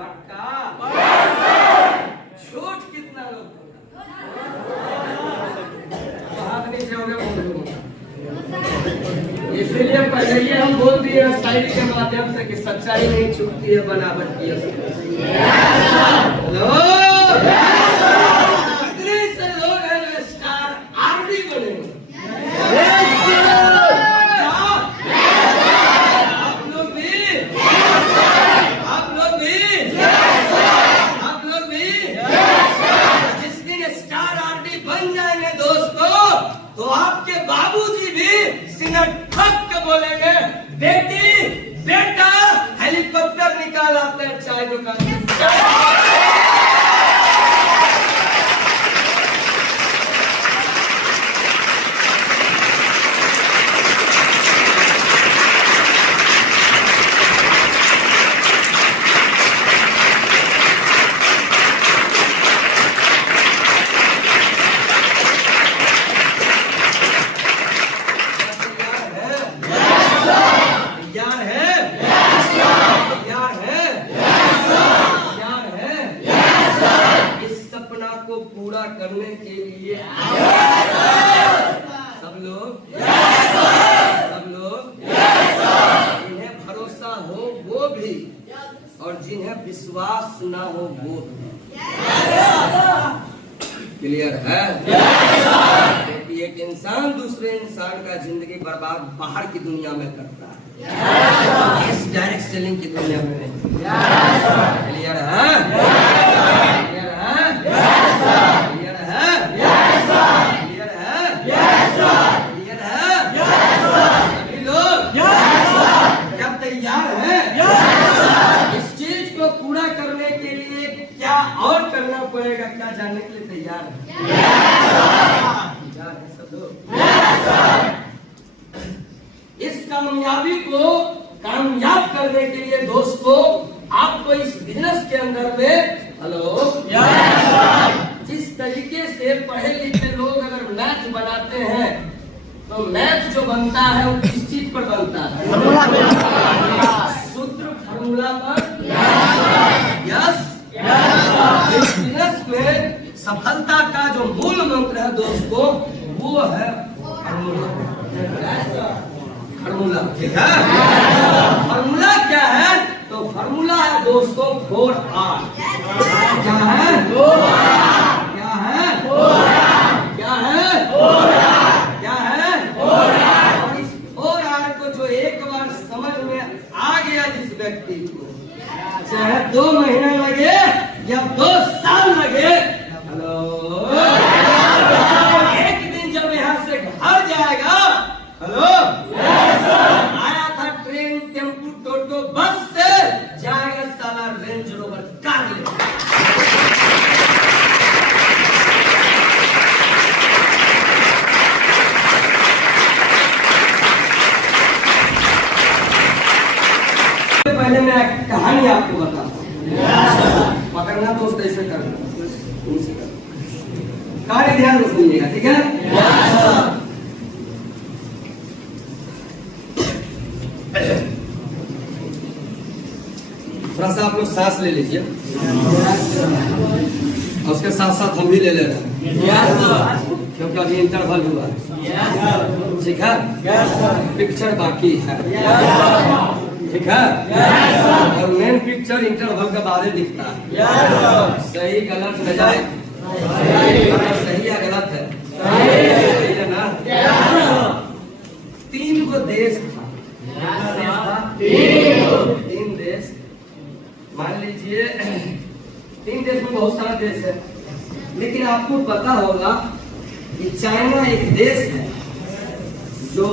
पक्का? छोट कितना लोग हाथ नीचे हो गया। इसीलिए पहले ही हम बोल दिए शायरी के माध्यम से कि सच्चाई नहीं छूटती है बनावट की। हेलो बाबूजी भी सिनट बोलेंगे बेटी बेटा हेलीकॉप्टर निकाल आते हैं चाय दुकान से। पूरा करने के लिए सब लोग जिन्हें भरोसा हो वो भी और जिन्हें विश्वास ना हो वो भी। क्लियर है? क्योंकि एक इंसान दूसरे इंसान का जिंदगी बर्बाद बाहर की दुनिया में करता है, इस डायरेक्ट सेलिंग की दुनिया में नहीं। क्लियर है? पड़ेगा क्या जानने के लिए तैयार है सब लोग? इस कामयाबी को कामयाब करने के लिए दोस्तों आपको इस बिजनेस के अंदर में जिस तरीके से पढ़े लिखे लोग अगर मैथ बनाते हैं तो मैथ जो बनता है वो किस चीज पर बनता है? सूत्र फार्मूला पर। यस, बिजनेस में सफलता का जो मूल मंत्र है दोस्तों वो है फार्मूला। ठीक है? फार्मूला क्या है? तो फार्मूला है दोस्तों 4R। क्या है? 4R। क्या है? 4R। क्या है? 4R। क्या है? 4R। और इस 4R को जो एक बार समझ में आ गया जिस व्यक्ति को, चाहे 2 महीने लगे या 2 साल लगे, एक दिन जब यहाँ से घर जाएगा, आया था ट्रेन टेम्पू टोटो बस से, जाएगा साला रेंज रोवर कार ले। पहले मैं एक कहानी आपको बताता हूँ, पकड़ना दोस्त ऐसे करना, कार्य ध्यान से सुनिएगा। ठीक है? थोड़ा सा आप लोग सांस ले लीजिए और उसके साथ साथ हम भी ले ले रहे हैं क्योंकि अभी इंटरवल हुआ है। ठीक है? पिक्चर बाकी है। ठीक है? और मेन पिक्चर इंटरवल के बाद ही दिखता है। सही गलत बजाय सही या गलत है? सही है ना? 3 को देश था। 3 देश, मान लीजिए 3 देश में बहुत सारा देश है, लेकिन आपको पता होगा कि चाइना एक देश है जो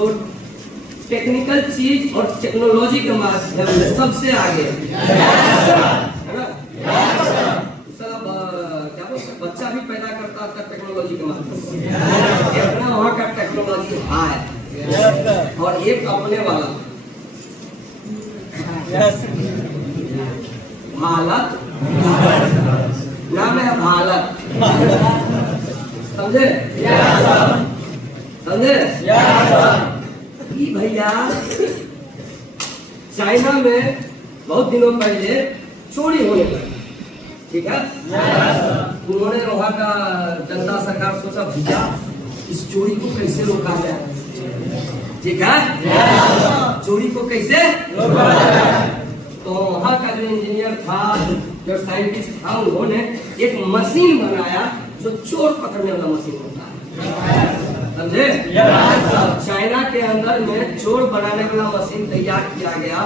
टेक्निकल चीज और टेक्नोलॉजी के माध्यम में सबसे आगे है ना? क्या बोलते बच्चा भी पैदा करता था टेक्नोलॉजी के माध्यम से। इतना वहाँ का टेक्नोलॉजी है और एक अपने वाला भारत, नाम है भारत। समझे? समझे? भैया चाइना में बहुत दिनों पहले चोरी होने लगी। ठीक है? उन्होंने वहाँ का जनता सरकार सोचा भैया इस चोरी को कैसे रोका जाए। ठीक है? चोरी को कैसे रोका जाए? तो वहाँ का जो इंजीनियर था, जो साइंटिस्ट था, उन्होंने एक मशीन बनाया जो चोर पकड़ने वाला मशीन होता है। समझे? चाइना के अंदर में चोर बनाने वाला मशीन तैयार किया गया।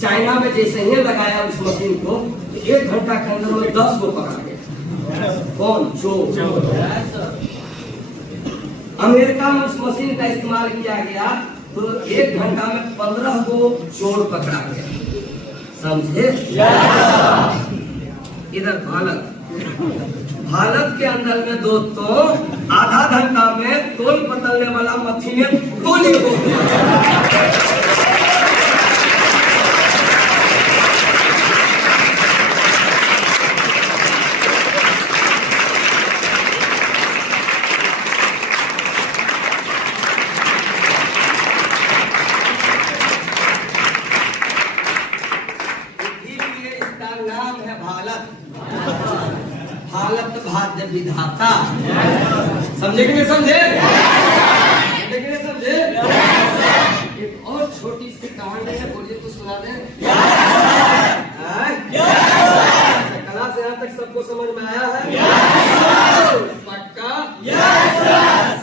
चाइना में जैसे ही लगाया उस मशीन को, 1 घंटा के अंदर में 10 को पकड़ा गया। कौन? चोर। अमेरिका में उस मशीन का इस्तेमाल किया गया तो 1 घंटा में 15 को चोर पकड़ा गया, समझे? इधर भारत के अंदर में दोस्तों आधा घंटा में तोल बदलने वाला मशीनें गोली हो गई। भाग्य विधाता, समझे कि नहीं समझे? समझे? एक और छोटी सी कहानी है, बोलिए तो सुना दें। कला से यहाँ तक सबको समझ में आया है? पक्का?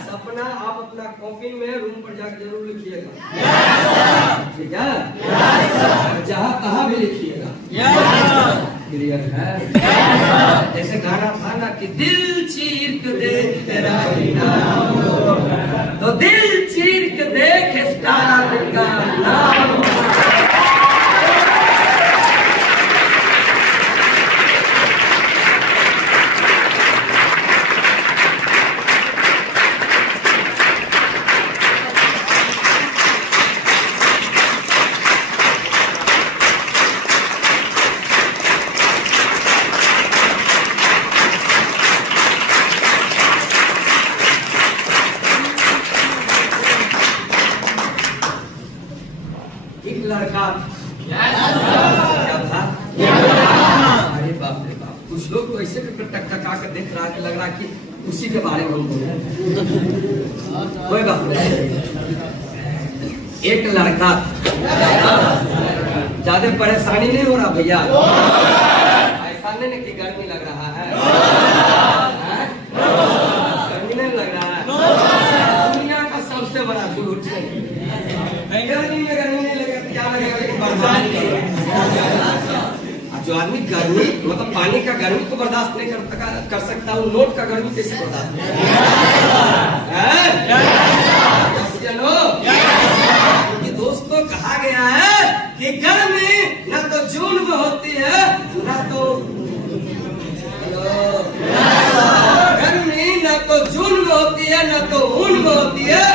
सपना आप अपना कॉपी में रूम पर जाकर जरूर लिखिएगा, ठीक है? जहाँ कहाँ भी लिखिएगा, क्लियर है? जैसे गाना था ना कि दिल चीर के देख तेरा नाम, तो दिल चीर के देख स्टार का नाम। लड़का क्या था? अरे बाप रे बाप, कुछ लोग तो ऐसे टकटका कर देख रहा है, लग रहा कि उसी के बारे में हम बोल रहे हैं। कोई बात नहीं। एक लड़का, ज्यादा परेशानी नहीं हो रहा भैया? ऐसा नहीं कि गर्मी लग रहा है, गर्मी नहीं लग रहा है? दुनिया का सबसे बड़ा झूठ है, गर्मी में गर्मी नहीं लगेगा, क्या लगेगा? जो आदमी गर्मी मतलब पानी का गर्मी को बर्दाश्त नहीं कर सकता, वो नोट का गर्मी कैसे बर्दाश्त क्योंकि दोस्तों कहा गया है कि गर्मी न तो जून में होती है, न तो गर्मी न तो जून में होती है, न तो ऊन में होती है,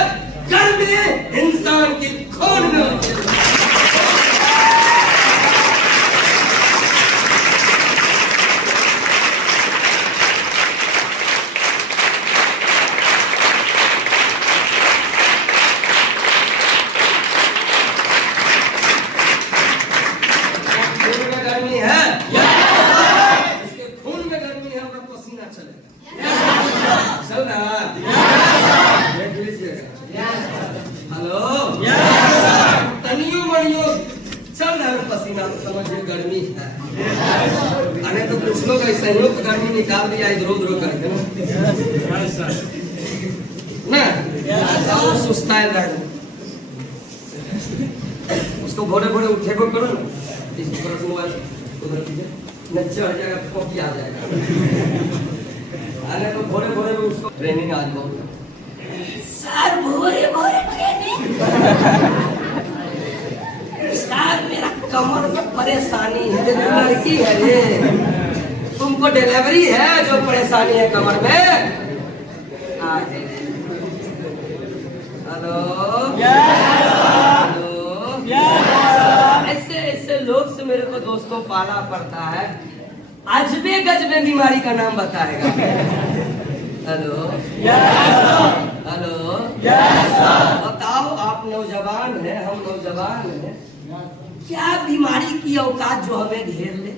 गर्मी इंसान की खून में होती है। समझिए गर्मी है, अरे तो कुछ लोग ऐसे ही गर्मी निकाल दिया इधर उधर करके ना, सुस्ता है, उसको भोरे भोरे उठे को करो ना, इस तरह से मोबाइल उधर न चढ़ जाएगा, कॉपी आ जाएगा। अरे तो भोरे भोरे उसको ट्रेनिंग आज बहुत सर, भोरे भोरे ट्रेनिंग सर, मेरा कमर में परेशानी है, लड़की है रे, तुमको डिलीवरी है जो परेशानी है कमर में? हेलो ऐसे ऐसे लोग से मेरे को दोस्तों पाला पड़ता है, अजबे गजबे बीमारी का नाम बताएगा। हेलो हेलो बताओ, आप नौजवान हैं, हम नौजवान हैं, क्या बीमारी की औकात जो हमें घेर ले?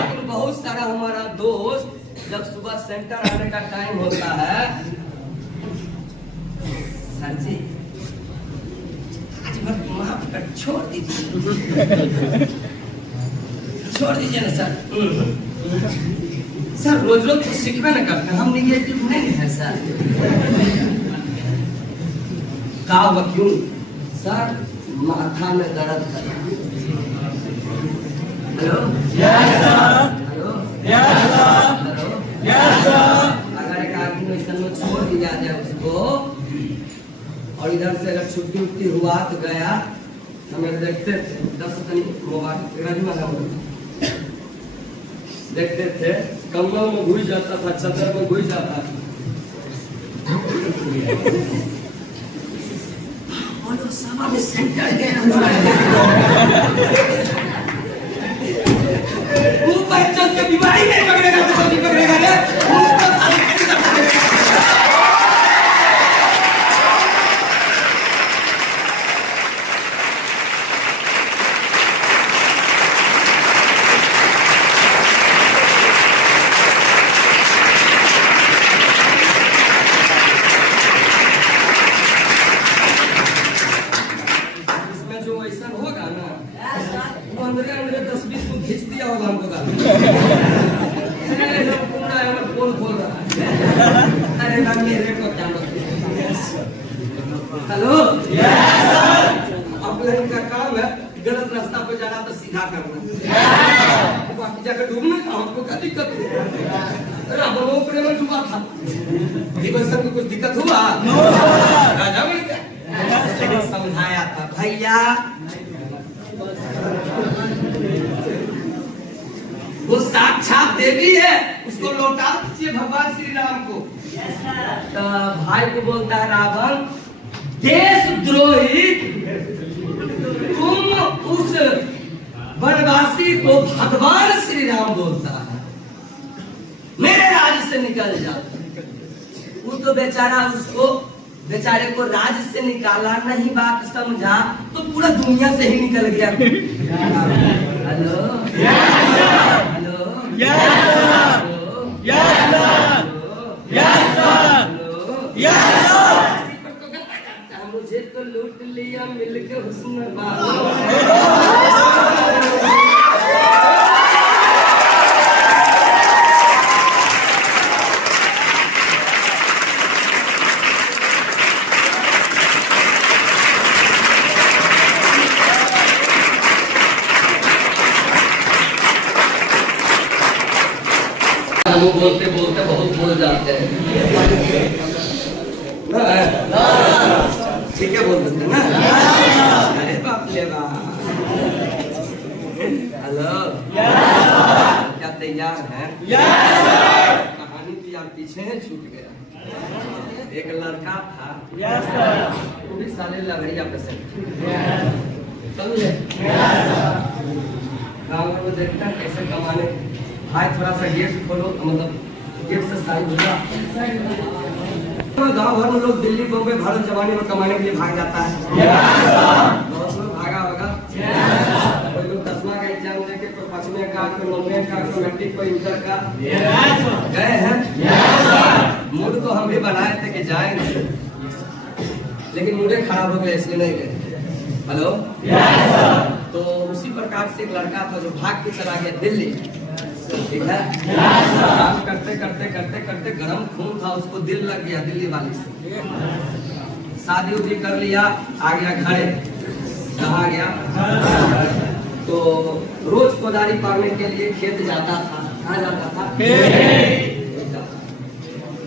लेकिन बहुत सारा हमारा दोस्त जब सुबह सेंटर आने का टाइम होता है, सर जी आज भर माफ कर, छोड़ दीजिए ना सर। सर रोज रोज तो सीखबे न करते, हम निगेटिव नहीं है सर। का क्यों सर? माथा में दर्द है। हेलो हेलो हेलो, अगर एक आदमी में छोड़ दिया जाए उसको और इधर से अगर छुट्टी उट्टी हुआ तो गया, हमें देखते थे 10 मोबाइल देखते थे, कंबल में घुस जाता था, चादर में घुस जाता था। ऊपर चल के बीमारी नहीं पकड़ेगा तो नहीं पकड़ेगा रे। हेलो, अपने का काम है गलत रास्ता पे जाना तो सीधा करना, बाकी जगह डूबना का हमको क्या दिक्कत है? अरे अब वो ऊपर में डूबा था, सर को कुछ दिक्कत हुआ? राजा मिल गया, समझाया था भैया वो साक्षात देवी है, उसको लौटा दीजिए भगवान श्री राम को। तो भाई को बोलता है रावण, देशद्रोही, तुम उस वनवासी को भगवान श्री राम बोलता है, मेरे राज्य से निकल जाओ। वो तो बेचारा उसको बेचारे को राज्य से निकाला नहीं, बात समझा तो पूरा दुनिया से ही निकल गया। हेलो मुझे तो लूट लिया मिलके हुस्न वो बोलते बोलते बहुत बोल जाते हैं, ठीक है बोल देते ना। अरे बाप ले बाप, हेलो क्या तैयार है? कहानी तो यार पीछे है छूट गया। एक लड़का था, वो भी साले लड़ैया पेशेंट, समझे? गाँव में देखता कैसे कमाने, भाई थोड़ा सा गेट खोलो, मतलब गेट से साइड होगा। गाँव भर में लोग दिल्ली बॉम्बे भारत जमाने में कमाने के लिए भाग जाता है, बहुत लोग भागा होगा। कोई लोग 10वां का एग्जाम देके, कोई 5वें का, कोई 9वें का, कोई मैट्रिक, कोई इंटर का गए हैं। मूड तो हम भी बनाए थे कि जाएंगे, लेकिन मूडे खराब हो गए इसलिए नहीं गए। हेलो, तो उसी प्रकार से एक लड़का था जो भाग के चला गया दिल्ली, ठीक है? काम करते करते करते करते गरम खून था, उसको दिल लग गया दिल्ली वाली से, शादी उदी कर लिया, आ गया घरे। कहाँ गया? तो रोज कोदारी पाड़ने के लिए खेत जाता था। कहाँ जाता था?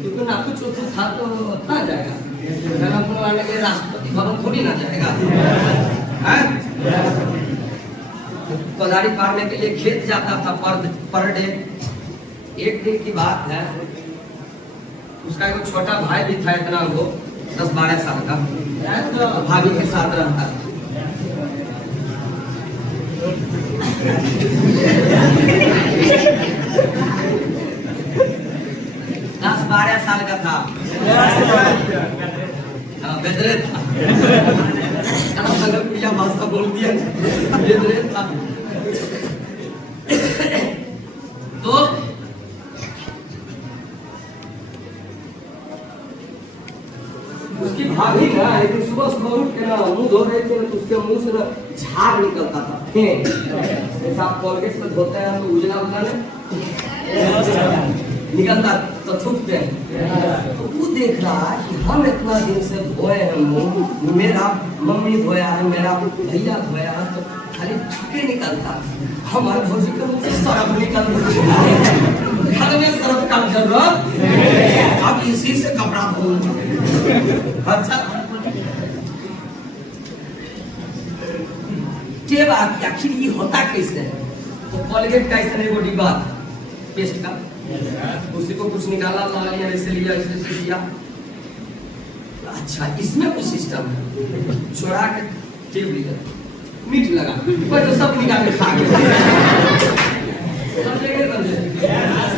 क्योंकि ना कुछ था तो कहाँ जाएगा? गरम वाले के राष्ट्रपति भवन थोड़ी ना जाएगा, कोदारी पाड़ने के लिए खेत जाता था पर डे। एक दिन की बात है, उसका एक छोटा भाई भी था, इतना वो 10-12 साल का, तो भाभी के साथ रहता था। 10-12 साल का था, बेदरे था, भाषा बोल दिया, बेदरे था। तो उसकी भाभी ना एक दिन सुबह सुबह उठ के ना मुंह धो रहे थे, तो उसके मुंह से ना झाग निकलता था, जैसा आप कोलगेट से धोते हैं तो उजला उजला निकलता तो थूकते हैं। तो वो देख रहा है कि हम इतना दिन से धोए हैं मुंह, मेरा मम्मी धोया है, मेरा भैया धोया है, तो खाली थूके निकलता, हमारे भौजी के मुंह से सरफ निकल रहा है, घर में सरफ का जरूरत, अब इसी से कपड़ा धोऊंगा। अच्छा स्टेप आखिर ये होता कैसे है। तो कॉलगेट का इस तरह वो डिब्बा पेस्ट का, उसी को कुछ निकाला, ला लिया, ऐसे लिया, ऐसे किया। अच्छा, इसमें कुछ सिस्टम है, छोड़ा के टेप लिया, मीठ लगा, पर तो सब निकाल के खा गया,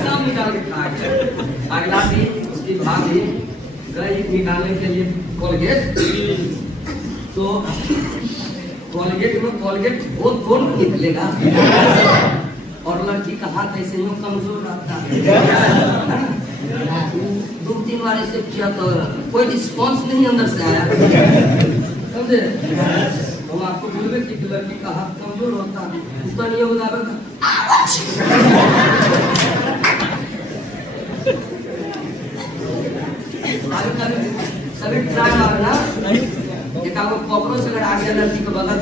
सब निकाल के खा गया। अगला दिन उसकी भाभी गई निकालने के लिए कॉलगेट, तो कॉलगेट में कॉलगेट बहुत कौन निकलेगा, और लड़की का हाथ ऐसे ही कमजोर रहता है। 2-3 बार ऐसे किया तो कोई रिस्पॉन्स नहीं अंदर से आया, समझे। हम आपको बोलबे कि लड़की का हाथ कमजोर होता है, उसका नहीं होगा कभी ट्राई मारना, एक आपको कॉकरोच अगर आ गया लड़की को बगल,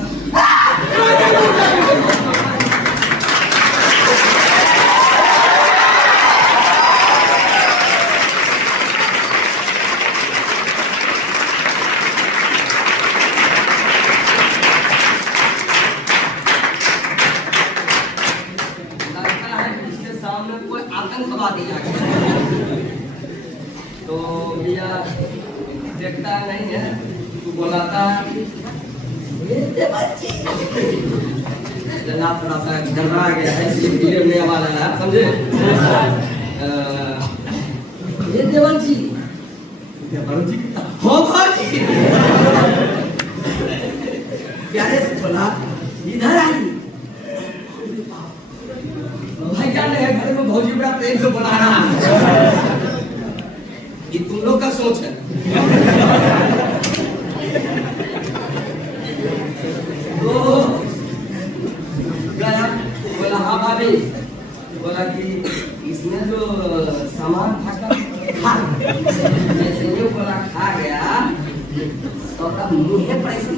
आतंकवादी आ गया, तो भैया देखता नहीं है, तू बोलाता जनाब थोड़ा सा डरा गया है, इसलिए फिल्म में वाला है, समझे। ये देवर जी, हो भाजी, प्यारे से बोला इधर आई। भाई जाने है घर में भौजी बड़ा प्रेम से बना रहा है, ये तुम लोग का सोच है। तो गया, बोला हाँ भाभी, बोला कि इसमें जो सामान था जैसे ये बोला खा गया तो मुझे पैसा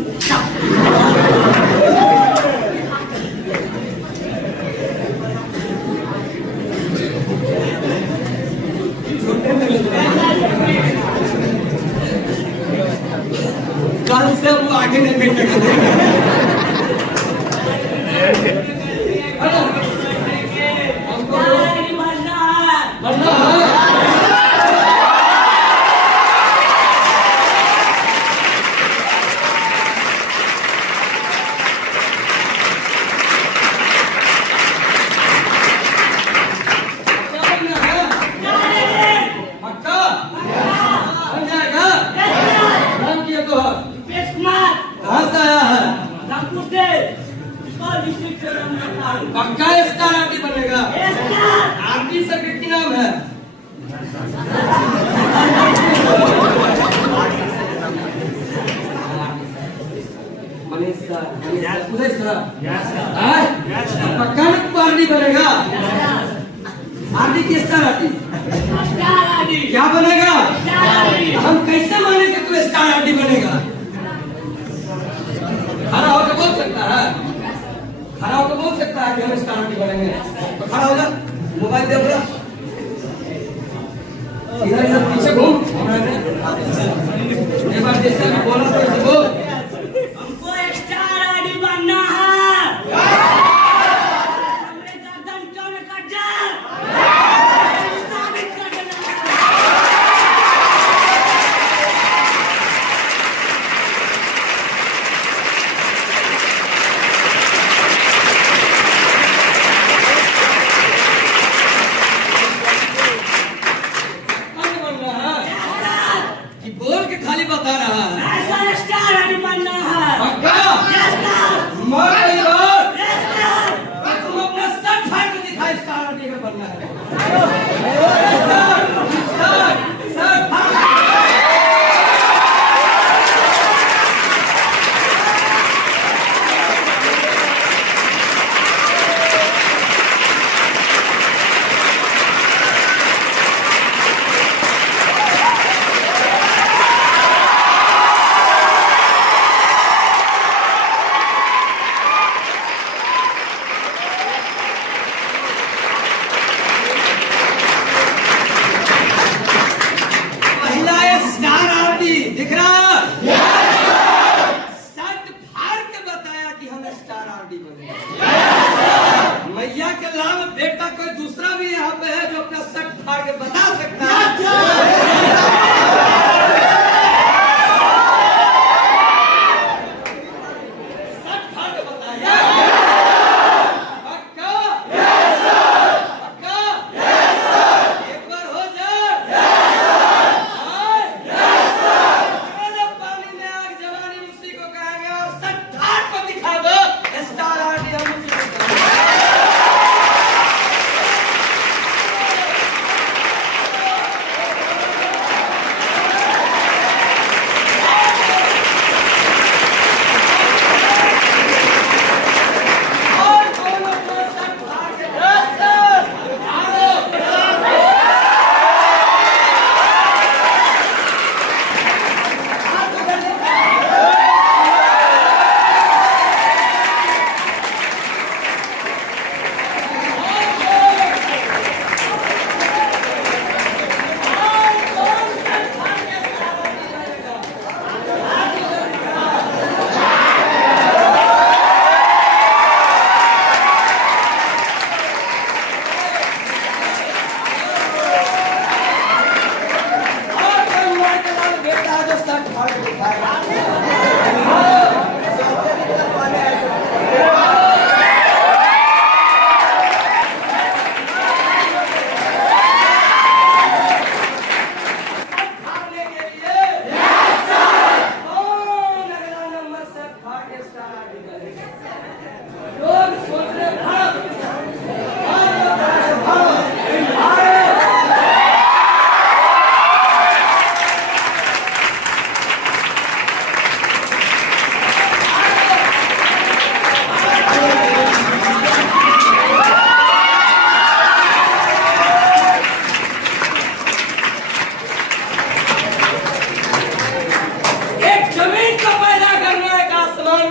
कल से वो आगे नहीं बैठेगा। पक्का स्टार आरती बनेगा। आरती सर्किट की नाम है। पक्का आरती बनेगा। आरती की स्टार आरती क्या बनेगा? हम कैसे माने कि तू स्टार आरती बनेगा? खड़ा होकर बोल सकता है, खड़ा होकर बोल सकता है कि हम स्टार आरती बनेंगे। तो खड़ा हो जा, मोबाइल दे बोला, इधर इधर पीछे घूम, एक बार जैसे बोला तो बोल, हमको स्टार आरती बनना है। हमरे गर्दन क्यों न कट जाए?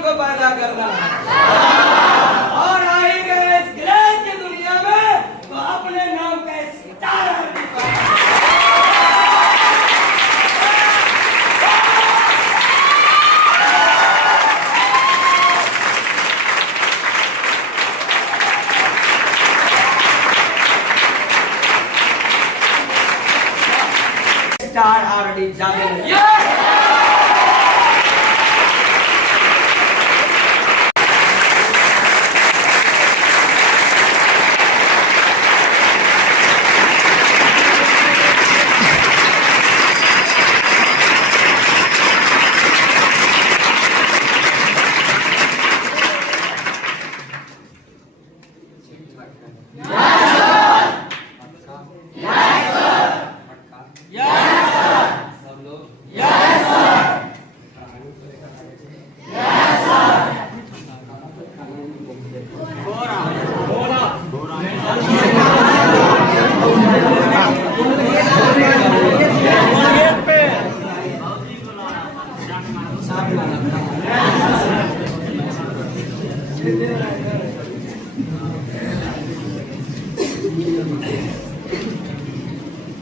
को पैदा करना है और आएंगे इस ग्रह की दुनिया में तो अपने नाम का सितारा स्टार ऑलरेडी जाने लगे।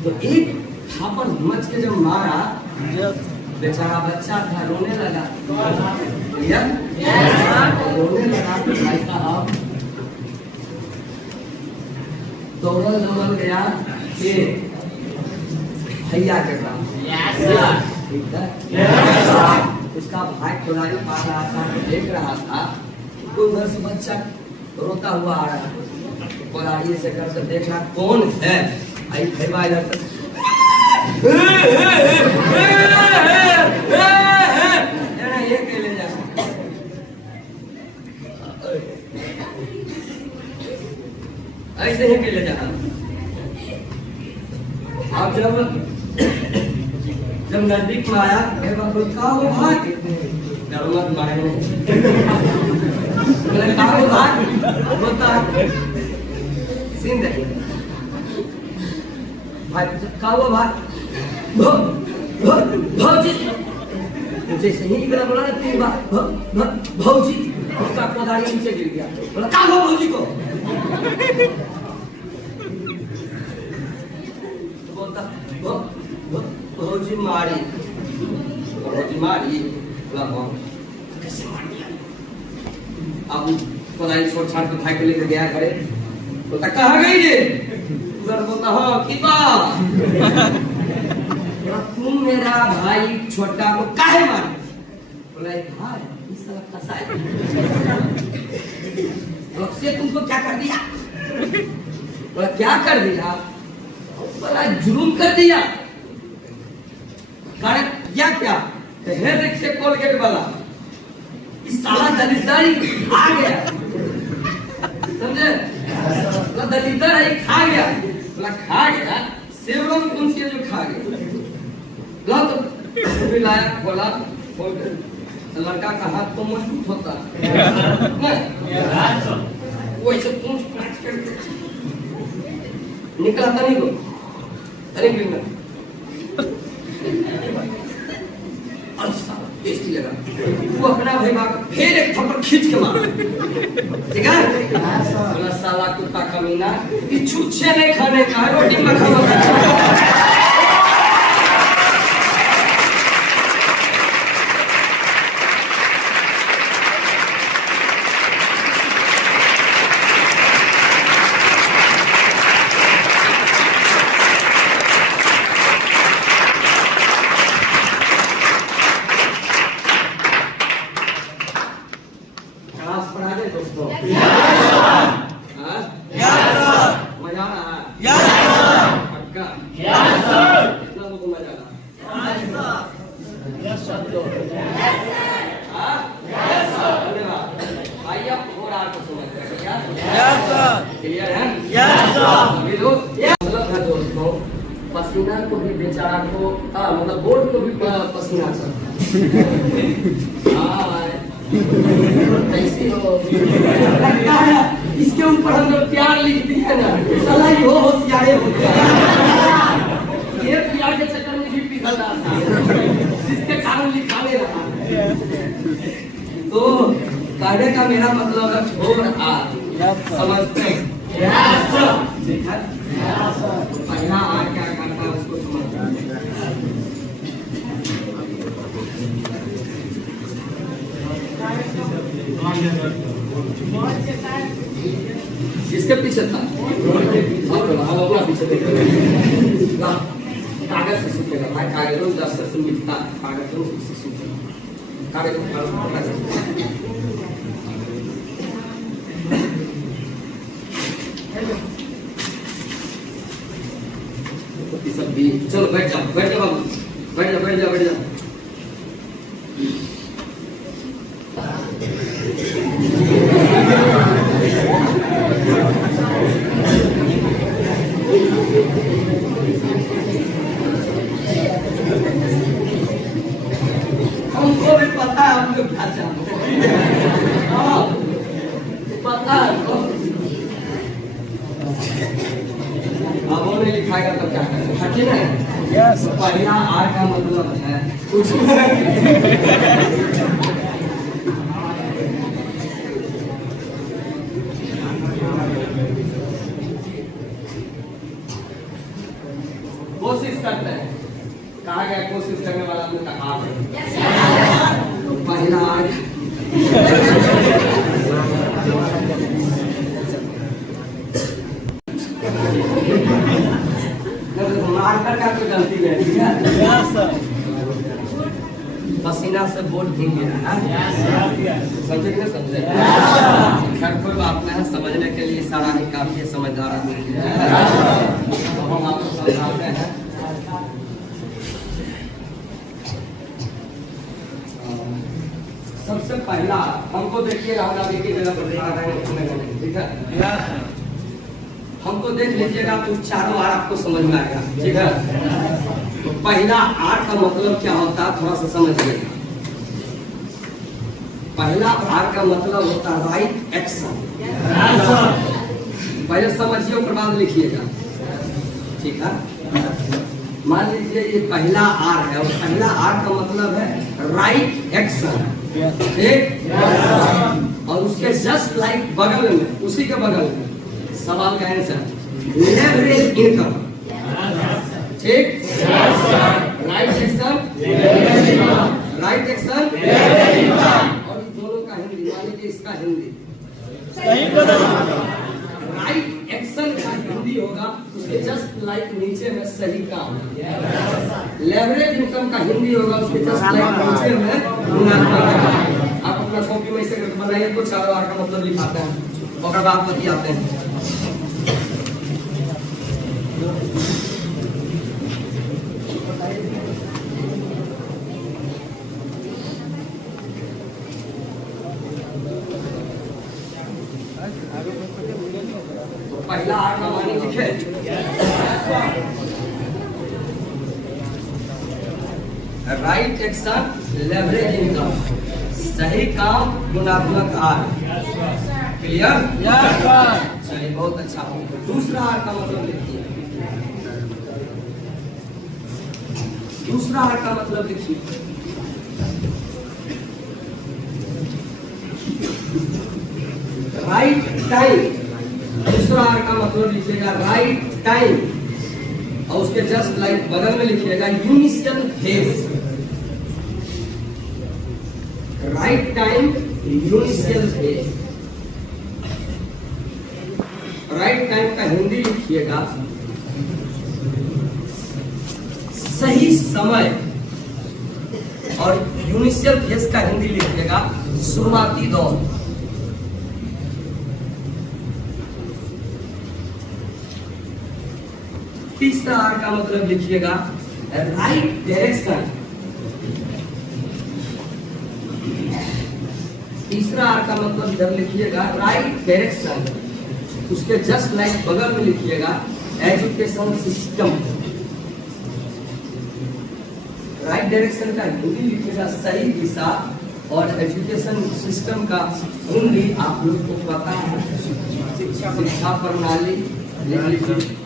तो एक थापड़ मच के जब मारा, बेचारा बच्चा था, रोने लगा। रोने लगा तो भाई साहब दौड़ल गया कि भैया के पास। ठीक है, उसका भाई खुदाई पा रहा था, देख रहा था तो उधर से बच्चा रोता हुआ आ रहा, कोदारी से कर देखा कौन है। आई भैया इधर से ये के ले जा, ऐसे ही के ले जा। अब जब नजदीक में आया, का वो भाग डरमत मारे का वो भाग होता सीन देखिए भाई, का वो भाग भौजी जैसे ही गला बोला ना 3 बार भौजी, उसका कोदारी नीचे गिर गया। बोला का हो भौजी को, बोलता भौजी मारी। बोला कैसे मार दिया? अब कोदारी छोड़ छाड़ के भाई को लेकर गया घरे। बोलता कहाँ गई रे? उधर बोलता हाँ की बात, तुम मेरा भाई छोटा को काहे मारे? बोला भाई इस तरह फंसाए से तुमको क्या कर दिया? बोला क्या कर दिया? बोला जुलूम कर दिया। कारण क्या हेड से कोलगेट वाला इस साला दलितदारी आ गया, समझे? दलितदार है खा गया। बोला खा गया सेवरम कौन सी जो खा गया? तो लाया बोला लड़का का हाथ तो मजबूत होता है, वैसे पूछ पाछ करके निकला था नहीं को, अरे लगा वो अपना भाई बाप फिर एक थप्पड़ खींच के मारा। ठीक है, बोला साला कुत्ता कमीना, ये छुच्छे नहीं खाने का, रोटी में खाना। पसीना को भी बेचारा को मतलब बोर्ड को भी पसीना कैसी हो इसके ऊपर हम लोग प्यार लिख दिए ना, साला ये हो होशियारे हो गया। ये प्यार के चक्कर में भी पिघल रहा था, जिसके कारण लिखाने रहा। तो कहने का मेरा मतलब है छोड़ आर, समझते हैं? ठीक है? पहला आर क्या करता है उसको समझते हैं। किसके पीछे था? हम अपना पीछे देखेंगे। कागज से सूखेगा भाई, कागजों में 10% मिलता है, कागजों से सूखेगा, कागज सब भी। चलो बैठ जाओ, बैठ जाओ बाबू, बैठ जाओ, बैठ जाओ, बैठ जाओ। हमको भी पता है, हम लोग क्या चाहते हैं। हाँ, पता है हमको। अब वो नहीं लिखाएगा तो क्या करें? ठीक है? यस। पहला आर का मतलब है कुछ कोशिश करते हैं। कहा गया कोशिश करने वाला आदमी का हाथ है। पहला आर मार्कर का कोई गलती नहीं है। पसीना से बोर्ड भीग गया है। समझे क्या? समझे? खैर कोई बात नहीं है, समझने के लिए सारा ही काफी है, समझदार आदमी तो हम आपको समझाते हैं। सबसे पहला हमको देखिएगा, हम एक ही जगह पर खड़ा रहेंगे, ठीक है? हमको देख लीजिएगा तो चारों आर आपको समझ में आएगा, ठीक है? तो पहला आर का मतलब क्या होता है थोड़ा सा समझिएगा। पहला आर का मतलब होता है राइट एक्शन। पहले समझिए उसके बाद लिखिएगा, ठीक है? मान लीजिए ये पहला आर है और पहला आर का मतलब है राइट एक्शन, ठीक? और उसके जस्ट लाइक बगल में, उसी के बगल में सवाल का आंसर लेवरेज इनकम, ठीक? राइट एक्शन, राइट एक्शन, और इन दोनों का हिंदी, मान लीजिए इसका हिंदी राइट एक्शन का हिंदी होगा उसके जस्ट लाइक नीचे में सही काम। लेवरेज इनकम का हिंदी होगा उसके जस्ट लाइक नीचे में मुनाफा। आप अपना कॉपी में इसे बनाइए तो चारों आर का मतलब लिखाते हैं और बात बतियाते हैं। तो पहला आर का मानी लिखे, राइट एक्शन, लेवरेज इनकम, सही काम, गुणात्मक आर। क्लियर? चलिए बहुत अच्छा। दूसरा आर का मतलब लिखिए, दूसरा आर का मतलब लिखिए राइट टाइम। दूसरा आर का मतलब लिखिएगा राइट टाइम और उसके जस्ट लाइक बगल में लिखिएगा initial phase. Right time, initial phase. Right time का हिंदी लिखिएगा सही समय और यूनिशियल फेज का हिंदी लिखिएगा शुरुआती दौर। तीसरा आर का मतलब लिखिएगा राइट डायरेक्शन। तीसरा आर का मतलब इधर लिखिएगा राइट डायरेक्शन, उसके जस्ट लाइक बगल में लिखिएगा एजुकेशन सिस्टम। राइट डायरेक्शन का हिंदी लिखिएगा सही दिशा और एजुकेशन सिस्टम का हिंदी आप लोग को पता है शिक्षा प्रणाली लिख लीजिए।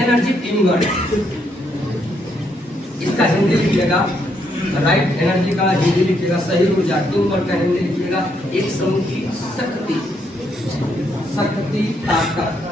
एनर्जी टीम वर्क, इसका हिंदी लिखिएगा। राइट एनर्जी का हिंदी लिखिएगा, सही ऊर्जा। टीम वर्क का हिंदी लिखिएगा एक समूह की शक्ति, शक्ति ताकत।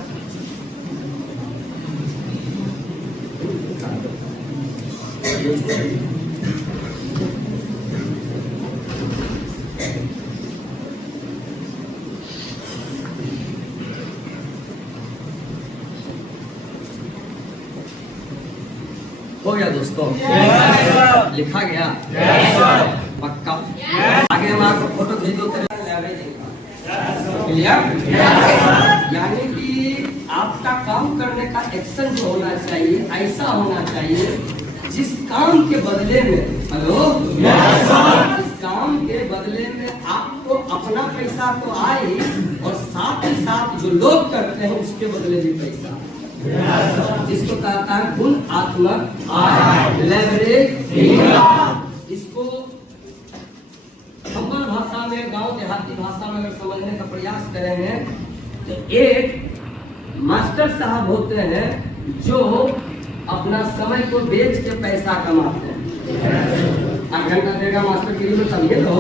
हो गया दोस्तों? लिखा गया? पक्का? आगे हम आपको फोटो भेज दो। क्लियर? यानी कि आपका काम करने का एक्शन जो होना चाहिए ऐसा होना चाहिए जिस काम के बदले में, हेलो, इस काम के बदले में आपको अपना पैसा तो आए और साथ ही साथ जो लोग करते हैं उसके बदले भी पैसा, जिसको कहता है गुणात्मक आय, लेवरेज। इसको हमारी भाषा में, गांव देहाती भाषा में अगर समझने का प्रयास करेंगे तो एक मास्टर साहब होते हैं जो अपना समय को बेच के पैसा कमाते हैं। 8 घंटा देगा मास्टर के लिए, समझे तो।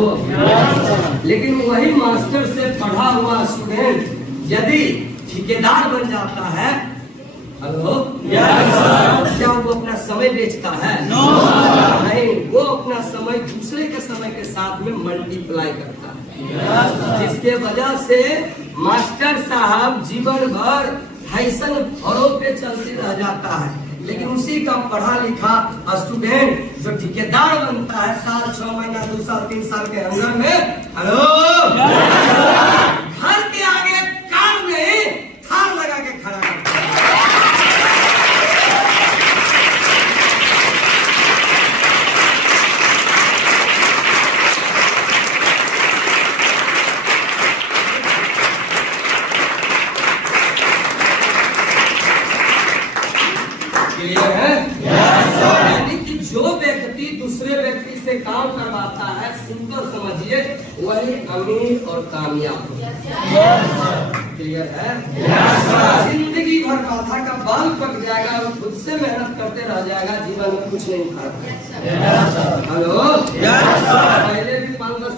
लेकिन वही मास्टर से पढ़ा हुआ स्टूडेंट यदि ठेकेदार बन जाता है, हेलो, क्या वो अपना समय बेचता है? नहीं, वो अपना समय दूसरे के समय के साथ में मल्टीप्लाई करता है, जिसके वजह से मास्टर साहब जीवन भर फैशन भरों पे चलते रह जाता है। लेकिन उसी का पढ़ा लिखा स्टूडेंट जो ठेकेदार बनता है साल 6 महीना 2 साल 3 साल के अंदर में, हेलो, घर के आगे कार नहीं थार लगा के खड़ा करता है। क्लियर है? यानी कि जो व्यक्ति दूसरे व्यक्ति से काम करवाता है, सिंपल समझिए, वही अमीर और कामयाब। क्लियर है? जिंदगी भर माथा का बाल पक जाएगा और खुद से मेहनत करते रह जाएगा, जीवन में कुछ नहीं खा। हेलो, पहले भी 5-10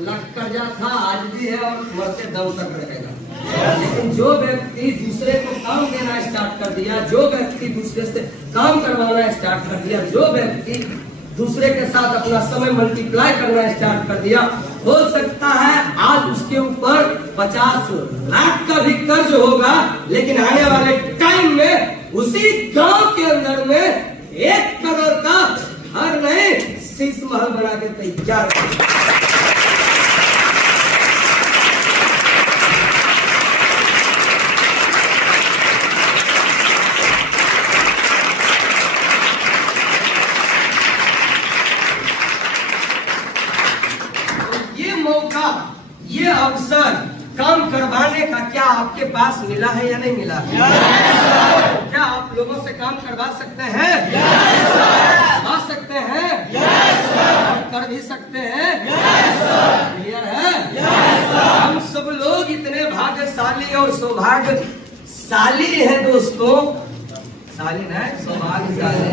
लाख कर्जा था, आज भी है और मरते दम तक रहेगा। लेकिन जो व्यक्ति दूसरे को काम देना स्टार्ट कर दिया, जो व्यक्ति दूसरे से काम करवाना स्टार्ट कर दिया, जो व्यक्ति दूसरे के साथ अपना समय मल्टीप्लाई करना स्टार्ट कर दिया, हो सकता है आज उसके ऊपर 50 लाख का भी कर्ज होगा, लेकिन आने वाले टाइम में उसी गांव के अंदर में 1 करोड़ का घर नहीं, शीश महल बना के तैयार। ये अवसर काम करवाने का क्या आपके पास मिला है या नहीं मिला? क्या आप लोगों से काम करवा सकते हैं? आ सकते हैं? और कर भी सकते हैं? क्लियर है? हम सब लोग इतने भाग्यशाली और सौभाग्यशाली हैं दोस्तों। शाली है, सौभाग्यशाली।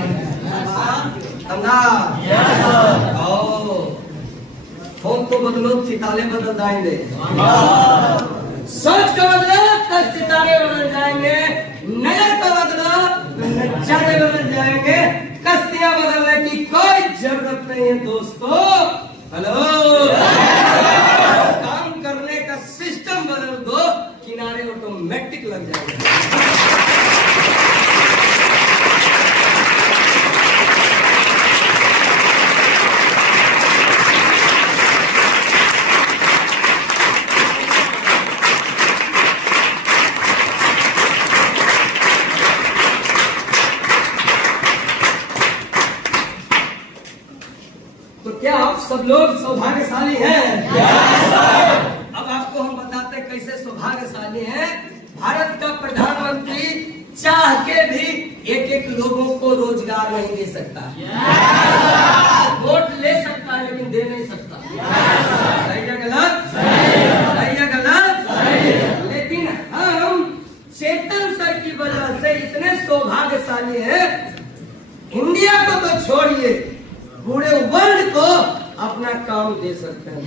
फोन को बदलो, सितारे बदल जाएंगे। सोच को बदलो तो सितारे बदल जाएंगे। नजर को बदलो नजारे बदल जाएंगे। कश्तियां बदलने की कोई जरूरत नहीं है दोस्तों। हेलो, काम करने का सिस्टम बदल दो, किनारे ऑटोमेटिक लग जाएंगे। क्या आप सब लोग सौभाग्यशाली हैं? अब आपको हम बताते कैसे सौभाग्यशाली हैं। भारत का प्रधानमंत्री चाह के भी एक लोगों को रोजगार नहीं दे सकता। वोट ले सकता है लेकिन दे नहीं सकता। सही है गलत? सही है गलत? लेकिन हम चेतन सर की वजह से इतने सौभाग्यशाली काम दे सकते हैं।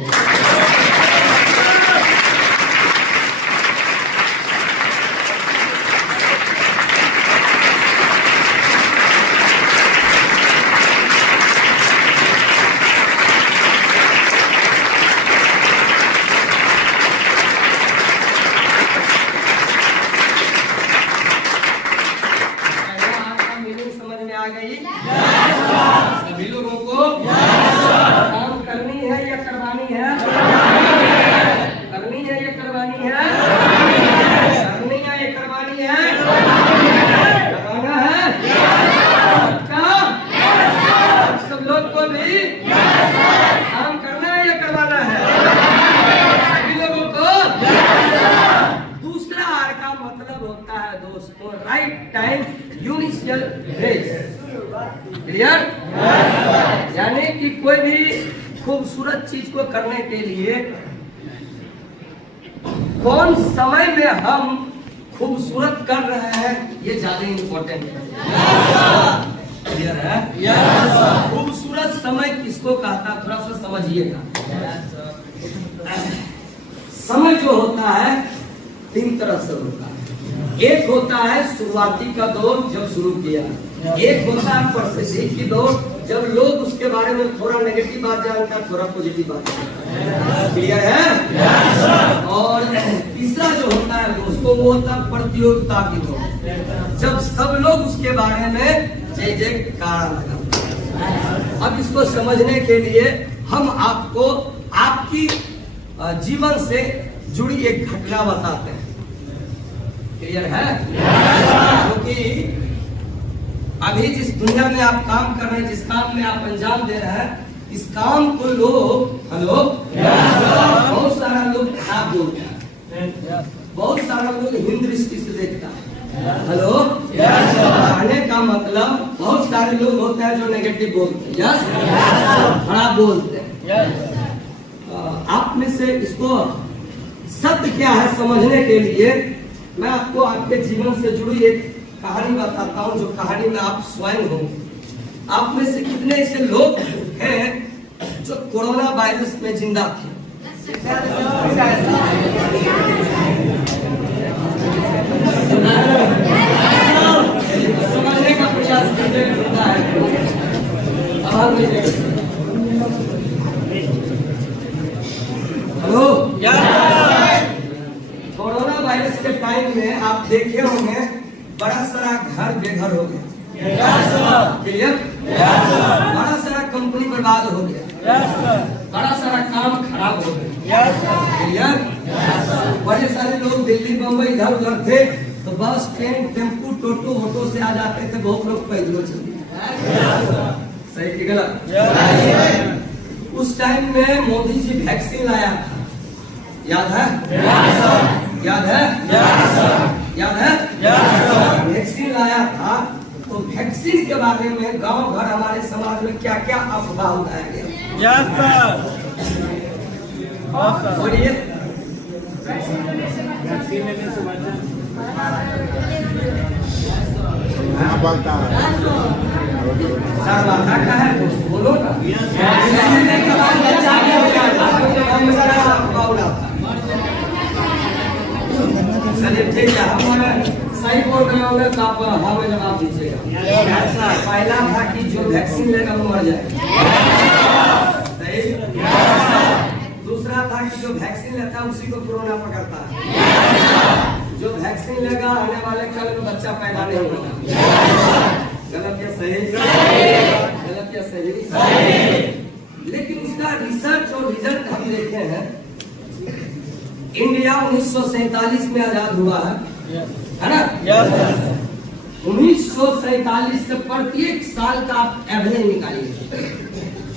सभी लोगों को काम करनी है या करवानी है? करनी है या करवानी है? करनी है या करवानी है? करवाना है? काम सब लोग को भी काम करना है या करवाना है? सभी लोगों को। दूसरा आर का मतलब होता है दोस्तों राइट टाइम यूनिशियल फ्रेज। क्लियर? यानी कि कोई भी खूबसूरत चीज को करने के लिए कौन समय में हम खूबसूरत कर रहे हैं ये ज्यादा इम्पोर्टेंट है। क्लियर है? खूबसूरत समय किसको कहता है थोड़ा सा समझिएगा। समय जो होता है 3 तरह से होता है। एक होता है शुरुआती का दौर जब शुरू किया, एक होता है प्रसिद्धि की दौर जब लोग उसके बारे में थोड़ा नेगेटिव बात जानता है थोड़ा पॉजिटिव बात जानता है। क्लियर है? और तीसरा जो होता है दोस्तों वो होता है प्रतियोगिता की दौर जब सब लोग उसके बारे में जय जयकार लगाते हैं। अब इसको समझने के लिए हम आपको आपकी जीवन से जुड़ी एक घटना बताते हैं। क्लियर है? क्योंकि अभी जिस दुनिया में आप काम कर रहे हैं, जिस काम में आप अंजाम दे रहे हैं, इस काम को लोग बहुत सारा लोग खराब बोलते हैं, बहुत सारा लोग हिंद दृष्टि से देखता है। हेलो, कहने का मतलब बहुत सारे लोग होते हैं जो नेगेटिव बोलते हैं, खराब बोलते हैं। आप में से इसको सत्य क्या है समझने के लिए मैं आपको आपके जीवन से जुड़ी एक कहानी बताता हूँ, जो कहानी में आप स्वयं हो। आप में से कितने ऐसे लोग हैं जो कोरोना वायरस में जिंदा थे? समझने का प्रयास करता है। हेलो, कोरोना वायरस के टाइम में आप देखे होंगे बड़ा सारा घर बेघर हो गया। क्लियर? बड़ा सारा कंपनी बर्बाद हो गया, बड़ा सारा काम खराब हो गया। क्लियर? बड़े सारे लोग दिल्ली बम्बई इधर उधर थे तो बस ट्रेन टेम्पू टोटो ऑटो से आ जाते थे, बहुत लोग पैदल चलते। सही कि गलत? उस टाइम में मोदी जी वैक्सीन लाया था, याद है? याद है? याद है? वैक्सीन लाया था तो वैक्सीन के बारे में गांव घर हमारे समाज में क्या क्या अफवाह उठाया गया? बोलिए। क्या है बोलो ना। चलिए ठीक है, हम सही बोल रहे होंगे तो आप हमें जवाब दीजिएगा। पहला था कि जो वैक्सीन लेगा वो मर जाएगा। सही? दूसरा था कि जो वैक्सीन लेता है उसी को कोरोना पकड़ता है। जो वैक्सीन लेगा आने वाले कल में बच्चा पैदा नहीं होगा। गलत या सही? गलत या सही? लेकिन उसका रिसर्च और रिजल्ट हम देखे हैं। इंडिया 1947 में आजाद हुआ है ना? 1947 से प्रत्येक साल का आप एवरेज निकालिए,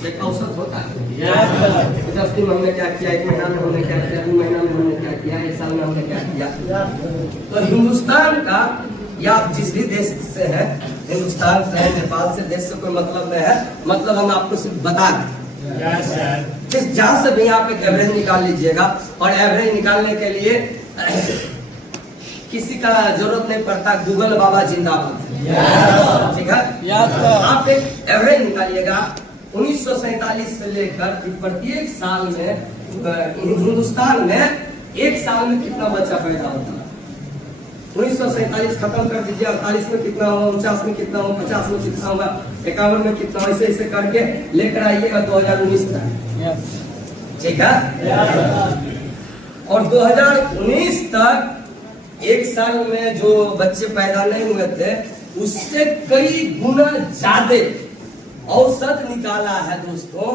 एक औसत होता है। 10 दिन हमने क्या किया, 1 महीना में हमने क्या किया, 2 महीना में हमने क्या किया, 1 साल में हमने क्या किया। तो हिंदुस्तान का या जिस भी देश से है, हिंदुस्तान से है, नेपाल से, देश से कोई मतलब नहीं है, मतलब हम आपको सिर्फ बता दें। जहां से भी आप एक एवरेज निकाल लीजिएगा, और एवरेज निकालने के लिए किसी का जरूरत नहीं पड़ता, गूगल बाबा जिंदाबाद। ठीक है? आप एक एवरेज निकालिएगा 1947 से लेकर प्रत्येक साल में हिंदुस्तान में एक साल में कितना बच्चा पैदा होता है? 1947 खत्म कर दीजिए, 48 में कितना होगा, 49 में कितना होगा, 50 में कितना होगा, 51 में कितना, ऐसे ऐसे करके लेकर आइएगा 2019 तक। ठीक है। और 2019 तक एक साल में जो बच्चे पैदा नहीं हुए थे उससे कई गुना ज्यादा औसत निकाला है दोस्तों।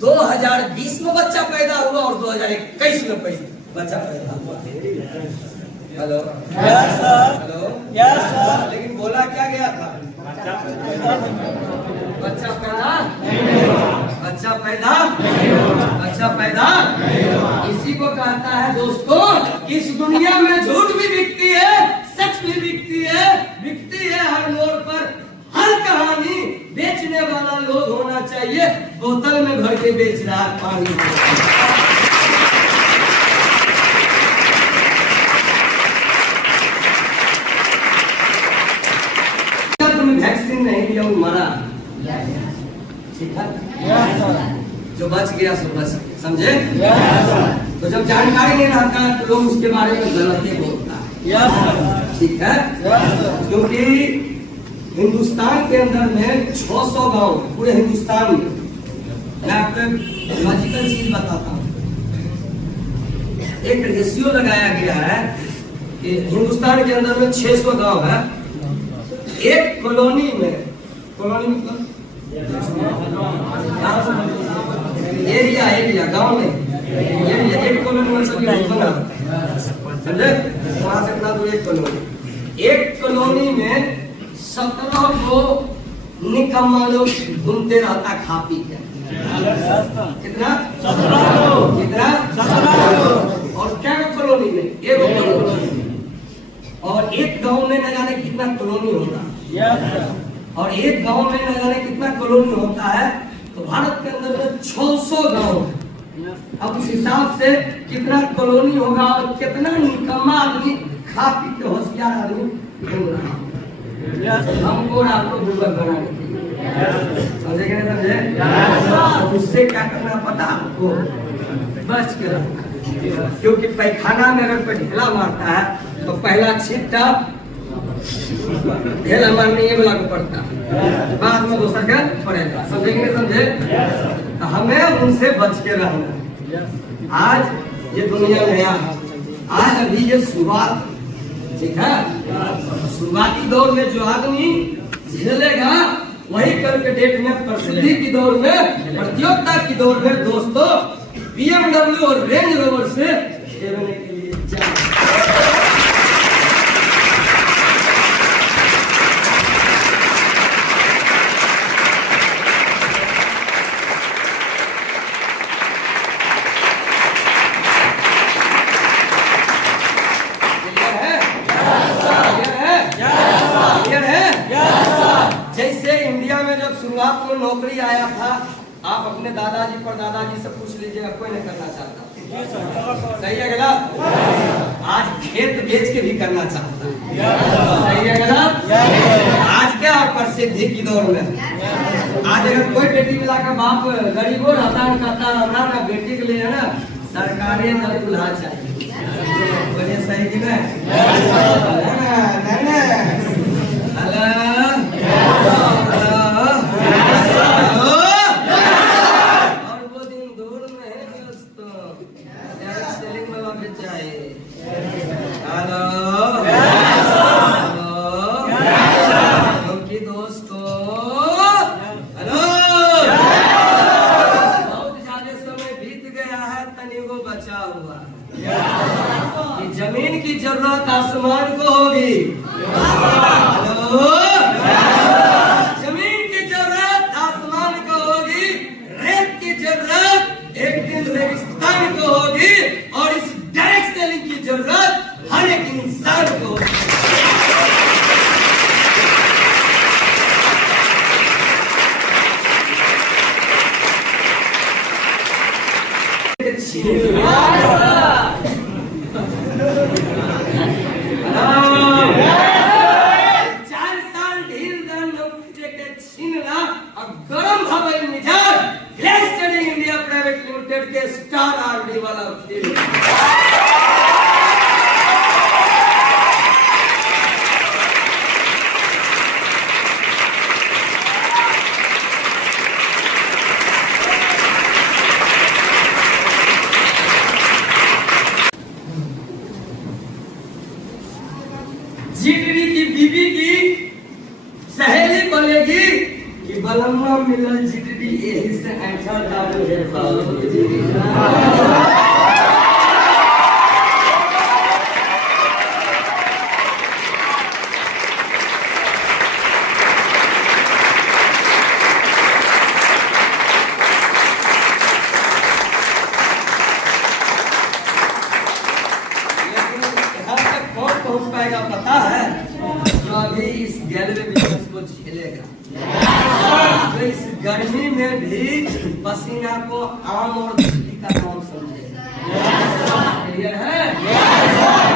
2020 में बच्चा पैदा हुआ और 2021 में बच्चा पैदा हुआ। हेलो हेलो, लेकिन बोला क्या गया था? बच्चा पैदा। इसी को कहता है दोस्तों, इस दुनिया में झूठ भी बिकती है, सच भी बिकती है हर मोड़ पर। हर कहानी बेचने वाला लोग होना चाहिए, बोतल में भर के बेच रहा है पानी। वैक्सीन नहीं लिया वो मरा। ठीक है, जो बच गया सो बच गया, समझे? तो जब जानकारी नहीं रहता है तो लोग उसके बारे में गलत ही बोलता है। ठीक है, क्योंकि हिंदुस्तान के अंदर में 600 गांव, पूरे हिंदुस्तान में। मैं आपको लॉजिकल चीज बताता हूँ। एक रेशियो लगाया गया है कि हिंदुस्तान के अंदर में 600 गांव है। एक कॉलोनी में मतलब एरिया गांव में एरिया, एक कॉलोनी में सभी बना, समझे? वहां से इतना दूर एक कॉलोनी। एक कॉलोनी में 17 को निकम्मा लोग घूमते रहता खा पी के। कितना? 17। और क्या कॉलोनी में? एक कॉलोनी। और एक गांव में न जाने कितना कॉलोनी होता है, और एक गांव में न जाने कितना कॉलोनी होता है। तो भारत के अंदर में 600 गांव है। अब उस हिसाब से कितना कॉलोनी होगा और कितना निकम्मा आदमी खा पी के होशियार आदमी घूम रहा है। हमको और आपको बुर्बक बनाने के लिए, समझे? उससे क्या करना पता आपको? बच के रखना। क्योंकि पैखाना में अगर कोई ढेला मारता है तो पहला छिट्टा ढेला मारने ये वाला को पड़ता है, बाद में दूसरा का पड़ेगा। समझे? तो हमें उनसे बच के रहना। आज ये दुनिया नया है, आज अभी ये शुरुआत। ठीक है, शुरुआती दौर में जो आदमी झेलेगा वही कल के डेट में प्रसिद्धि की दौर में, प्रतियोगिता की दौर में दोस्तों BMW और रेंज रोवर से खेलने के लिए जैसे इंडिया में जब शुरुआत में नौकरी आया था, आप अपने दादाजी परदादाजी से पूछ लीजिएगा, कोई नहीं करना चाहता। सही है गलत? आज खेत बेच के भी करना चाहता। सही है गलत? आज क्या प्रसिद्धि की दौर में आज अगर कोई बेटी मिला का बाप गरीबो रहता है, कहता हमारा ना बेटी के लिए ना सरकारी नल दुल्हा चाहिए। बोलिए सही कि जमीन की जरूरत आसमान को होगी। जमीन की जरूरत आसमान को होगी, रेत की जरूरत एक दिन रेगिस्तान को होगी, और इस डायरेक्ट सेलिंग की जरूरत हर एक इंसान को होगी। गरम हवा मिजाज क्रिकेट के स्टार आरडी वाला फील्ड। जीडरी की बीबी की सहेली बोलेगी कि बलम्मा मिलल जीडरी यही से ऐसा दारू है पहुंच पाएगा पता है, जो अभी इस गैलरी बिजनेस को झेलेगा, तो इस गर्मी में भी पसीना को आम और बिजली का नाम समझेगा। क्लियर है?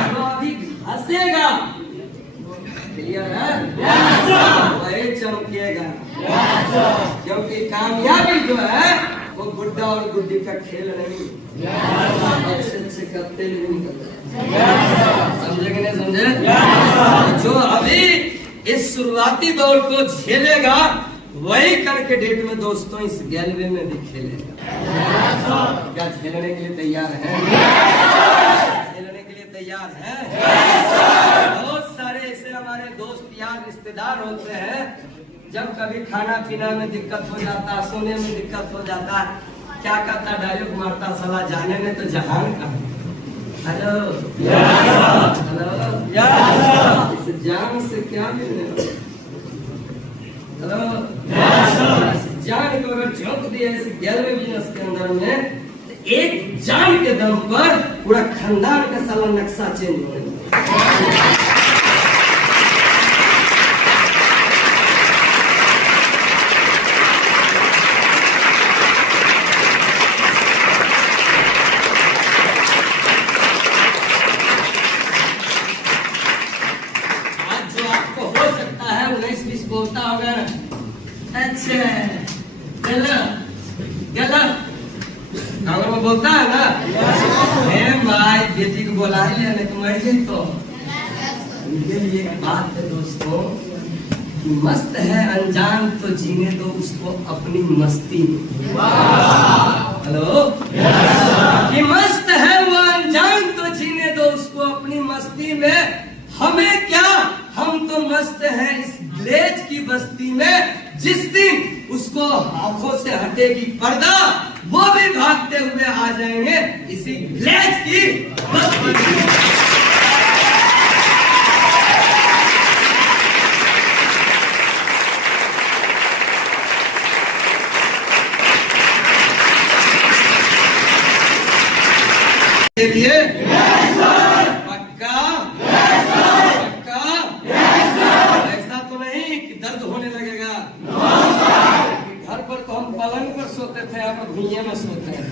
जो अभी हंसेगा, क्लियर है, वही चमकेगा, क्योंकि कामयाबी जो है वो गुड्डा और गुड्डी का खेल नहीं, अच्छे का तेल भी निकलता है। समझे कि नहीं समझे? जो अभी इस शुरुआती दौर को झेलेगा वही कल के डेट में दोस्तों इस गैलरी में भी खेलेगा। क्या झेलने के लिए तैयार है? झेलने के लिए तैयार है? बहुत सारे ऐसे हमारे दोस्त यार रिश्तेदार होते हैं, जब कभी खाना पीना में दिक्कत हो जाता, सोने में दिक्कत हो जाता, क्या कहता, डायलॉग मारता, साला जाने में तो जहान का। हेलो हेलो, इस जान से क्या मिलने वाला? हेलो, इस जान को अगर झोंक दिया इस गैलरी बिजनेस के अंदर में, तो एक जान के दम पर पूरा खानदान का साला नक्शा चेंज होने वाला। बोलता होगा ना, अच्छा अगर वो बोलता है ना, भाई बेटी को बुला लिया नहीं तो मर गई। तो उनके लिए एक बात है दोस्तों कि मस्त है अनजान तो जीने दो उसको अपनी मस्ती में। हेलो, कि मस्त है वो अनजान तो जीने दो उसको अपनी मस्ती में, हमें क्या, हम तो मस्त हैं इस ग्लेज की बस्ती में। जिस दिन उसको आंखों से हटेगी पर्दा, वो भी भागते हुए आ जाएंगे इसी ग्लेज की बस्ती में। देखिए, पक्का पक्का, ऐसा तो नहीं कि दर्द होने लगेगा। घर पर तो हम पलंग पर सोते थे, आप भुइयां में सोते हैं।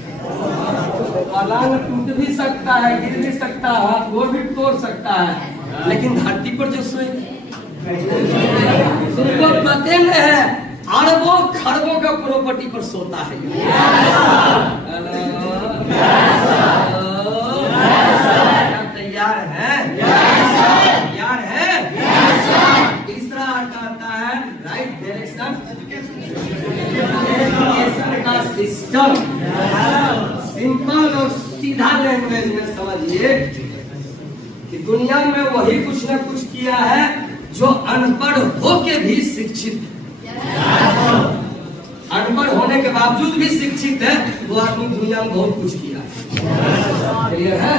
पलंग टूट भी सकता है, गिर भी सकता है, हाथ गोड़ भी तोड़ सकता है, लेकिन धरती पर जो सोए तुमको पते में है, अरबों खरबों का प्रॉपर्टी पर सोता है। तैयार है? तैयार है? तीसरा आता है राइट डायरेक्शन का सिस्टम। सिंपल और सीधा लैंग्वेज में समझिए कि दुनिया में वही कुछ न कुछ किया है जो अनपढ़ होके भी शिक्षित है। अनपढ़ होने के बावजूद भी शिक्षित है वो आदमी दुनिया में बहुत कुछ किया है। क्लियर है?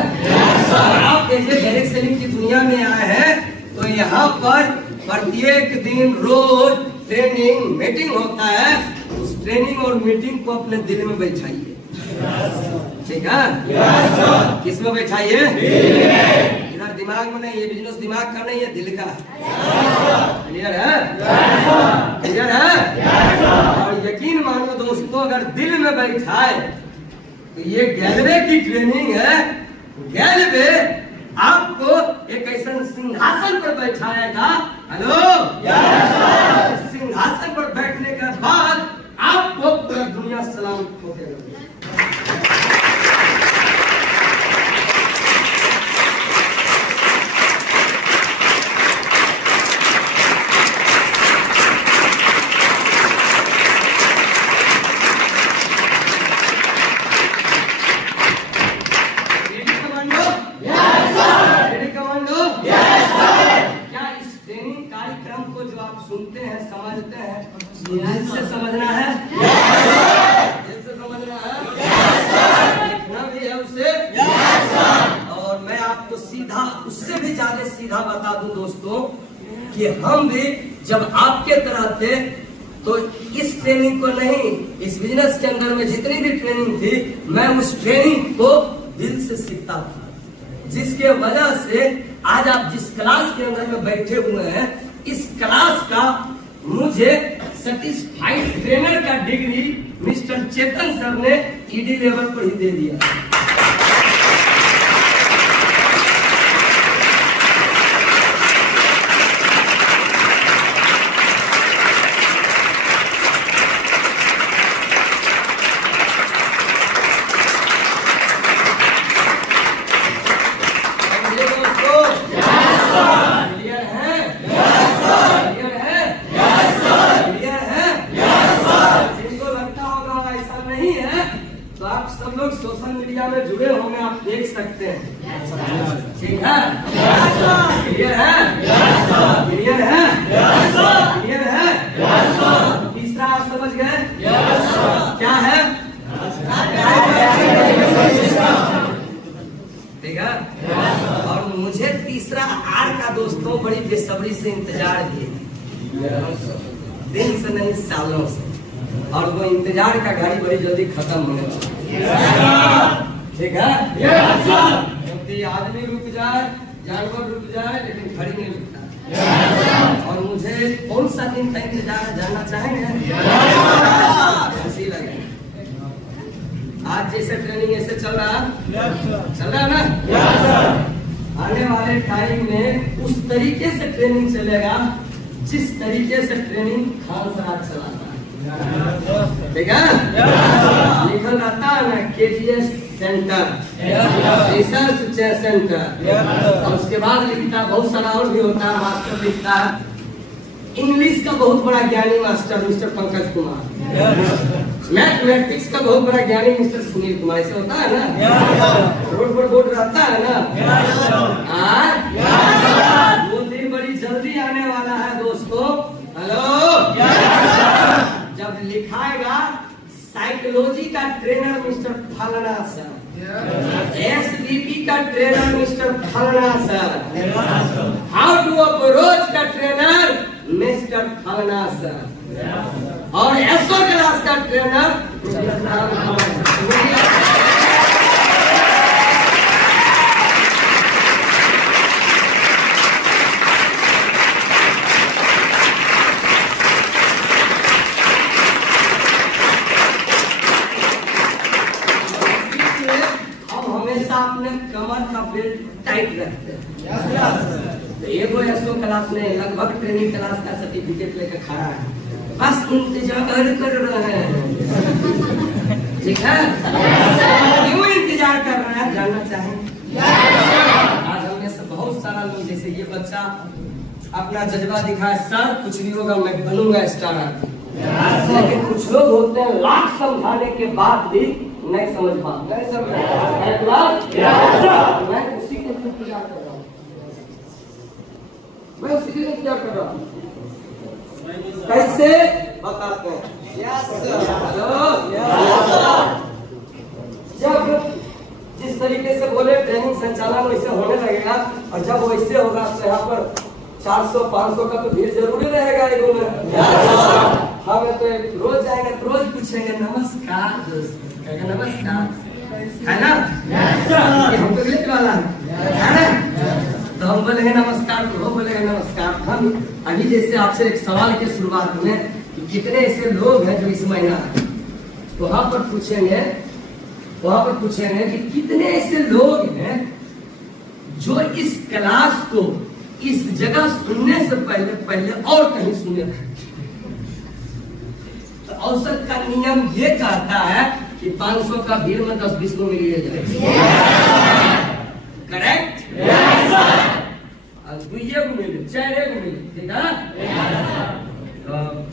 आप जैसे डायरेक्ट सेलिंग की दुनिया में आए हैं तो यहाँ पर प्रत्येक दिन रोज ट्रेनिंग मीटिंग होता है। उस ट्रेनिंग और मीटिंग को अपने दिल में बैठाइए, ठीक है? किस में बैठाइए? इधर दिमाग में नहीं, ये बिजनेस दिमाग का नहीं है, दिल का। क्लियर है? क्लियर है? और यकीन मानो दोस्तों, अगर दिल में बैठाए तो ये गैलवे की ट्रेनिंग है। गैलवे आपको एक ऐसा सिंहासन पर बैठाएगा। हेलो, सिंहासन पर बैठने के बाद आपको पूरा दुनिया सलामत होकर इससे भी ज्यादा सीधा बता दूं दोस्तों कि हम भी जब आपके तरह थे तो इस ट्रेनिंग को नहीं, इस बिजनेस के अंदर में जितनी भी ट्रेनिंग थी मैं उस ट्रेनिंग को दिल से सीखता था, जिसके वजह से आज आप जिस क्लास के अंदर में बैठे हुए हैं, इस क्लास का मुझे सर्टिफाइड ट्रेनर का डिग्री मिस्टर चेतन सर ने ईडी लेवल पर ही दे दिया। सोशल मीडिया में जुड़े होंगे, आप देख सकते हैं। ठीक है? क्लियर है? क्लियर है? क्लियर है? तीसरा आप समझ गए क्या है? ठीक है। और मुझे तीसरा आर का दोस्तों बड़ी बेसब्री से इंतजार किए, दिन से नहीं सालों से, और वो इंतजार का घड़ी बड़ी जल्दी खत्म होने वाला। ठीक है? क्योंकि आदमी रुक जाए, जानवर रुक जाए, लेकिन घड़ी नहीं रुकता। और मुझे कौन सा दिन का इंतजार जानना चाहेंगे? ऐसी लगे आज जैसे ट्रेनिंग ऐसे चल रहा है ना? आने वाले टाइम में उस तरीके से ट्रेनिंग चलेगा जिस तरीके से ट्रेनिंग खान सराज चलाता है। ठीक है? लिखल रहता है ना KGS सेंटर, रिसर्च सेंटर, और उसके बाद लिखता बहुत सारा और भी होता है, मास्टर लिखता है इंग्लिश का बहुत बड़ा ज्ञानी master mister Pankaj Kumar, mathematics का बहुत बड़ा ज्ञानी मिस्टर सुनील कुमार। ऐसे होता है ना? रोड पर बोर्ड रहता है ना? वो दिन बड़ी जल्दी आने वाला है दोस्तों। हेलो, जब लिखाएगा साइकोलॉजी का ट्रेनर मिस्टर फलना सर, SVP का ट्रेनर मिस्टर फलना सर, हाउ टू अप्रोच का ट्रेनर मिस्टर फलना सर, और एसओ क्लास का ट्रेनर अपने कमर का बेल्ट टाइट रखते हैं। तो एगो एसओ क्लास में लगभग ट्रेनिंग क्लास का सर्टिफिकेट लेकर खड़ा है, बस इंतजार कर रहे हैं। ठीक है? क्यों इंतजार कर रहा है जानना चाहें? आज हम में से बहुत सारा लोग, जैसे ये बच्चा अपना जज्बा दिखाए, सर कुछ भी होगा मैं बनूंगा स्टार आर्टिस्ट, लेकिन कुछ लोग होते हैं लाख समझाने के बाद भी नहीं समझ पाते। मैं उसी के लिए इंतजार कर रहा हूँ, मैं उसी के लिए इंतजार कर रहा हूँ। कैसे बताते हैं? जब जिस तरीके से बोले ट्रेनिंग संचालन वैसे होने लगेगा, और जब वैसे होगा तो यहाँ पर 400-500 का तो भीड़ जरूरी रहेगा। एगो में हमें तो रोज जाएंगे तो रोज पूछेंगे नमस्कार दोस्त, नमस्कार है ना? हम तो लिखने वाला है ना? तो हम बोलेंगे नमस्कार, तो वो बोलेंगे नमस्कार। हम अभी जैसे आपसे एक सवाल की शुरुआत में कि कितने ऐसे लोग हैं जो इस महीना, वहां पर पूछेंगे कि कितने ऐसे लोग हैं जो इस क्लास को इस जगह सुनने से पहले और कहीं सुने थे। तो औसत का नियम ये कहता है कि 500 का भीड़ में 10-20 को मिलिए जाए। करेक्ट? दुइये को मिले, चारे को मिले। ठीक है?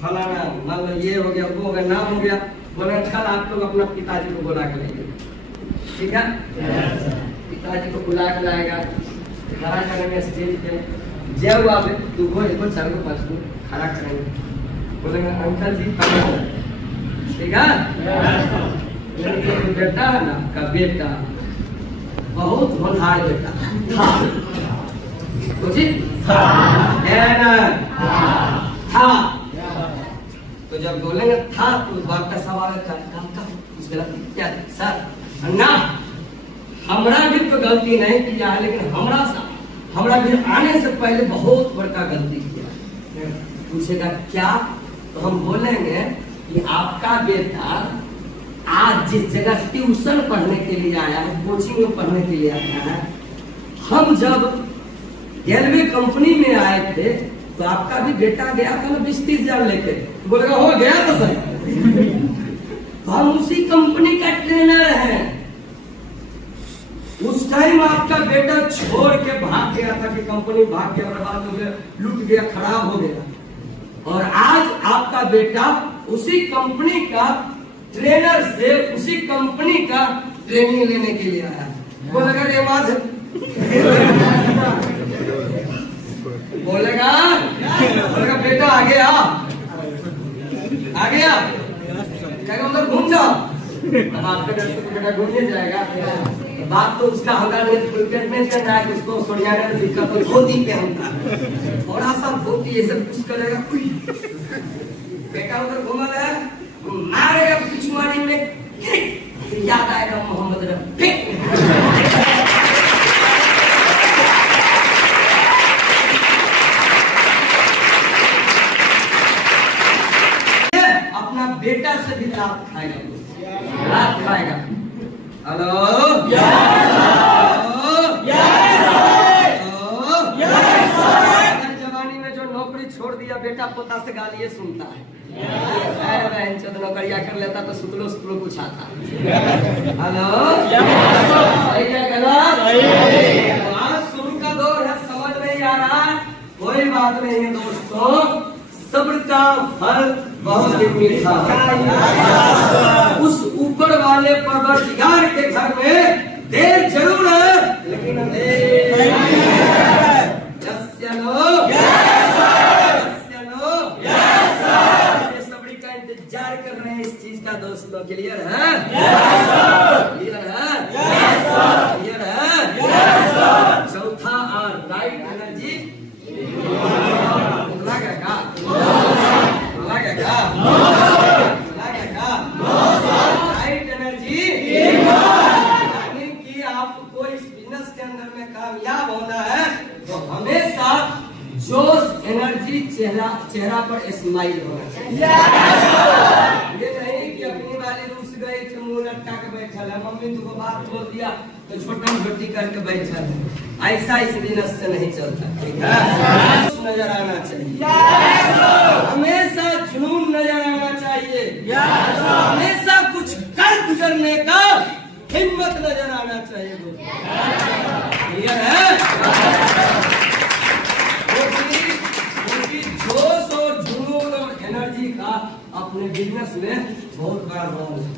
फलाना मान लो ये हो गया, वो हो गया, नाम हो गया, बोले कल आप लोग अपना पिताजी को बुला के लाइए। ठीक है? पिताजी को बुला के लाएगा, खड़ा करेंगे स्टेज पे, जब आप 2 को 1 को 4 को 5 को खड़ा करेंगे, बोलेंगे अंकल जी प्रणाम। ठीक है? बेटा है ना का बेटा बहुत होनहार बेटा था, बुझी? था। तो जब बोलेंगे था तो बात का सवाल है काम का कुछ गलती क्या है सर ना हमरा भी तो गलती नहीं किया है लेकिन हमरा भी आने से पहले बहुत बड़का गलती किया। पूछेगा क्या तो हम बोलेंगे कि आपका बेटा आज जिस जगह ट्यूशन पढ़ने के लिए आया है कोचिंग में पढ़ने के लिए आया है हम जब रेलवे कंपनी में आए थे तो आपका भी बेटा गया था ना 20-30 हजार लेके बोलेगा हो गया तो सही हम उसी कंपनी का ट्रेनर हैं। उस टाइम आपका बेटा छोड़ के भाग गया था कि कंपनी भाग गया बर्बाद हो गया लूट गया खराब हो गया और आज आपका बेटा उसी कंपनी का ट्रेनर से उसी कंपनी का ट्रेनिंग लेने के लिए आया बोलेगा रेवाज बोलेगा बेटा आगे आ क्या उधर घूम जाओ अब आपके डर से बेटा घूमने जाएगा बात तो उसका होगा नहीं करना है उसको सोनियाना में दिक्कत हो धोती पे हमका थोड़ा सा धोती ये सब कुछ करेगा बेटा उधर घूमा है मारेगा पिछुआड़ी में याद आएगा मोहम्मद रफी अपना बेटा से भी लाभ खाएगा हेलो जवानी में जो नौकरी छोड़ दिया बेटा पोता से गालियां सुनता है नौकरिया कर लेता तो सुतलो कुछ आता हेलो आज शुरू का दौर है समझ नहीं आ रहा कोई बात नहीं है दोस्तों सब्र का फल बहुत ही मीठा उस ऊपर वाले परवरदिगार के घर में देर जरूर है लेकिन इंतजार कर रहे हैं इस चीज का दोस्तों क्लियर है क्लियर है चौथा और राइट एनर्जी लगेगा राइट एनर्जी यानी कि आपको इस बिजनेस के अंदर में कामयाब होना है तो हमेशा जोश एनर्जी चेहरा पर स्माइल होना चाहिए ये नहीं कि अपनी वाली रूस गई तो मुंह लटका के बैठा है मम्मी तुमको बात बोल दिया तो छोटा छोटी करके बैठा है ऐसा इस बिजनेस से नहीं चलता ठीक है नजर आना चाहिए हमेशा जुनून नजर आना चाहिए हमेशा कुछ कर गुजरने का हिम्मत नजर आना चाहिए क्लियर है जोश और जुनून और एनर्जी का अपने बिजनेस में बहुत बड़ा रोल है।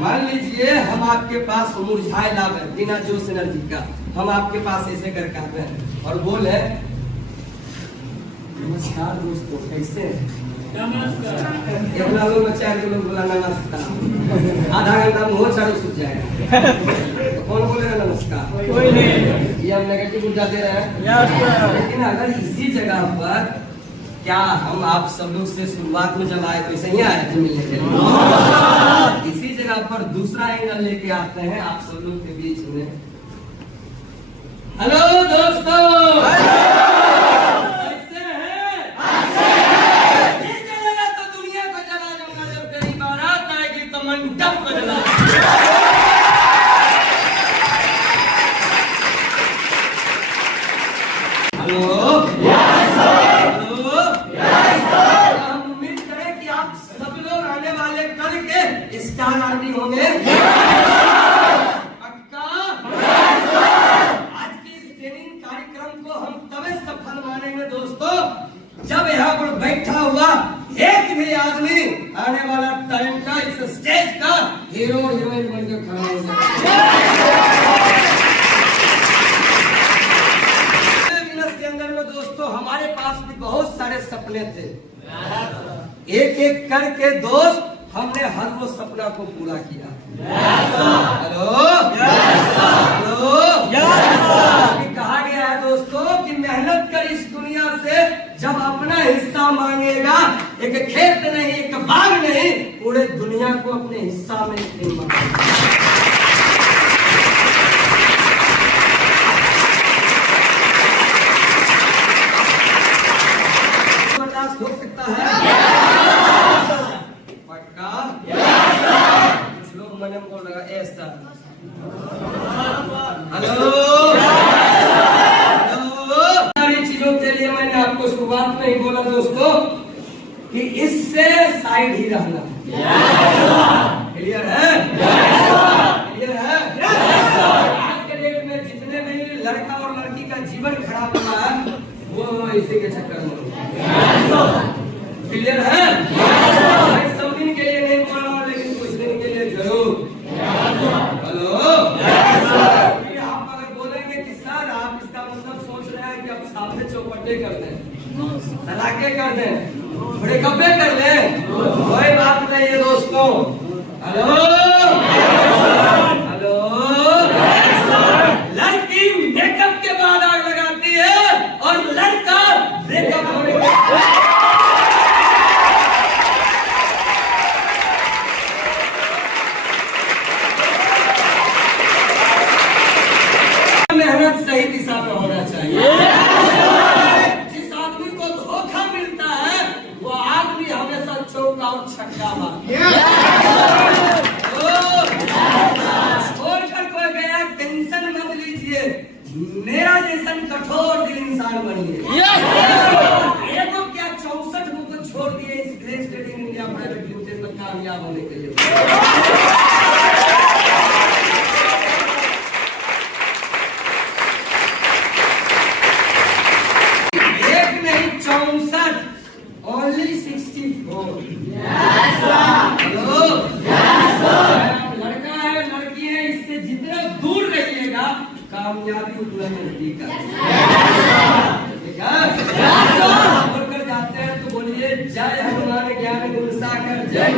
मान लीजिए हम आपके पास मुरझाए लाभ है बिना जोश एनर्जी का हम आपके पास ऐसे करके आते हैं और बोले नमस्कार दोस्तों कैसे हैं नमस्कार लोग चार के लोग बोला नमस्कार आधा घंटा में हो चारों सूझ जाएगा तो कौन बोलेगा नमस्कार कोई नहीं ये हम नेगेटिव ऊर्जा दे रहे हैं लेकिन अगर इसी जगह पर क्या हम आप सब लोग से शुरुआत में जब आए तो ऐसे ही आए थे मिलने के लिए इसी जगह पर दूसरा एंगल लेके आते हैं आप सब लोग के बीच में हेलो दोस्तों कैसे हैं ये जलेगा तो दुनिया को जला दूंगा जब तेरी बारात आएगी तो मंडप को जला हेलो स्टार आदमी होंगे पक्का आज की इस ट्रेनिंग कार्यक्रम को हम तब सफल मानेंगे दोस्तों जब यहाँ पर बैठा हुआ एक भी आदमी आने वाला टाइम का इस स्टेज का हीरो हीरोइन बनकर खड़ा हो जाए के अंदर में दोस्तों हमारे पास भी बहुत सारे सपने थे एक एक करके दोस्त हमने हर वो सपना को पूरा किया हेलो हेलो कहा गया है दोस्तों हेलो सारी चीजों के लिए मैंने आपको शुरुआत में ही बोला दोस्तों कि इससे साइड ही रहना। क्लियर है? क्लियर है? आज के डेट में जितने भी लड़का और लड़की का जीवन खराब हुआ है वो इसी के चक्कर में। क्लियर है? मैं सब दिन के लिए नहीं बोल रहा लेकिन कुछ दिन के लिए जरूर। हेलो आप अगर बोलेंगे कि सर आप इसका मतलब सोच रहे हैं कि अब सामने चौपटे कर दें, तलाके कर दें, ब्रेकअपे कर लें, कोई बात नहीं है दोस्तों। हेलो हेलो लड़की मेकअप के बाद आग लगाती है और लड़का ब्रेकअप होने के मेहनत सही दिशा में होना चाहिए। जिस आदमी को धोखा मिलता है वो आदमी हमेशा चौका और छक्का मारता है। छोड़कर कोई गया टेंशन मत लीजिए, मेरा जैसा कठोर दिल इंसान बनिए। एक क्या 64 को छोड़ दिए इस great trading India private limited में कामयाब होने के लिए। Only 64. हेलो लड़का है लड़की है इससे जितना दूर रहिएगा कामयाबी उतना नजदीक है। ठीक है? बोलकर जाते हैं तो बोलिए जय हनुमान ज्ञान गुण सागर जय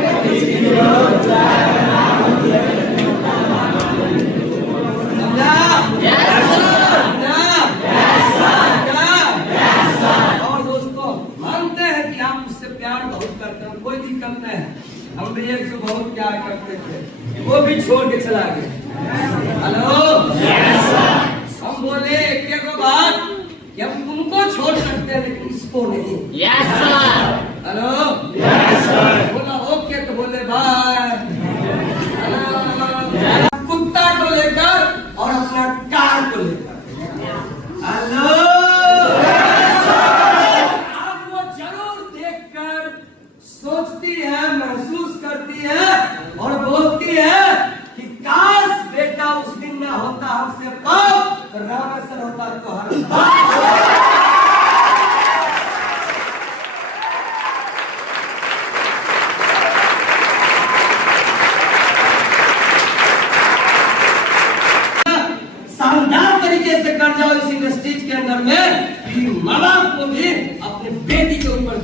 कोई दिक्कत नहीं है। हम भी एक से बहुत प्यार करते थे वो भी छोड़ के चला गया। हेलो हम बोले एक बात कि हम तुमको छोड़ सकते हैं लेकिन इसको नहीं। हेलो बोला ओके तो बोले बाय। कुत्ता को लेकर और अपना कार को लेकर। हेलो सोचती है महसूस करती है और बोलती है कि काश बेटा उस दिन ना होता हमसे पाप तो रामेश्वर होता तो हर शानदार तरीके से कर जाओ इस इंडस्ट्रीज के अंदर में कि माँ बाप को भी अपने बेटी के ऊपर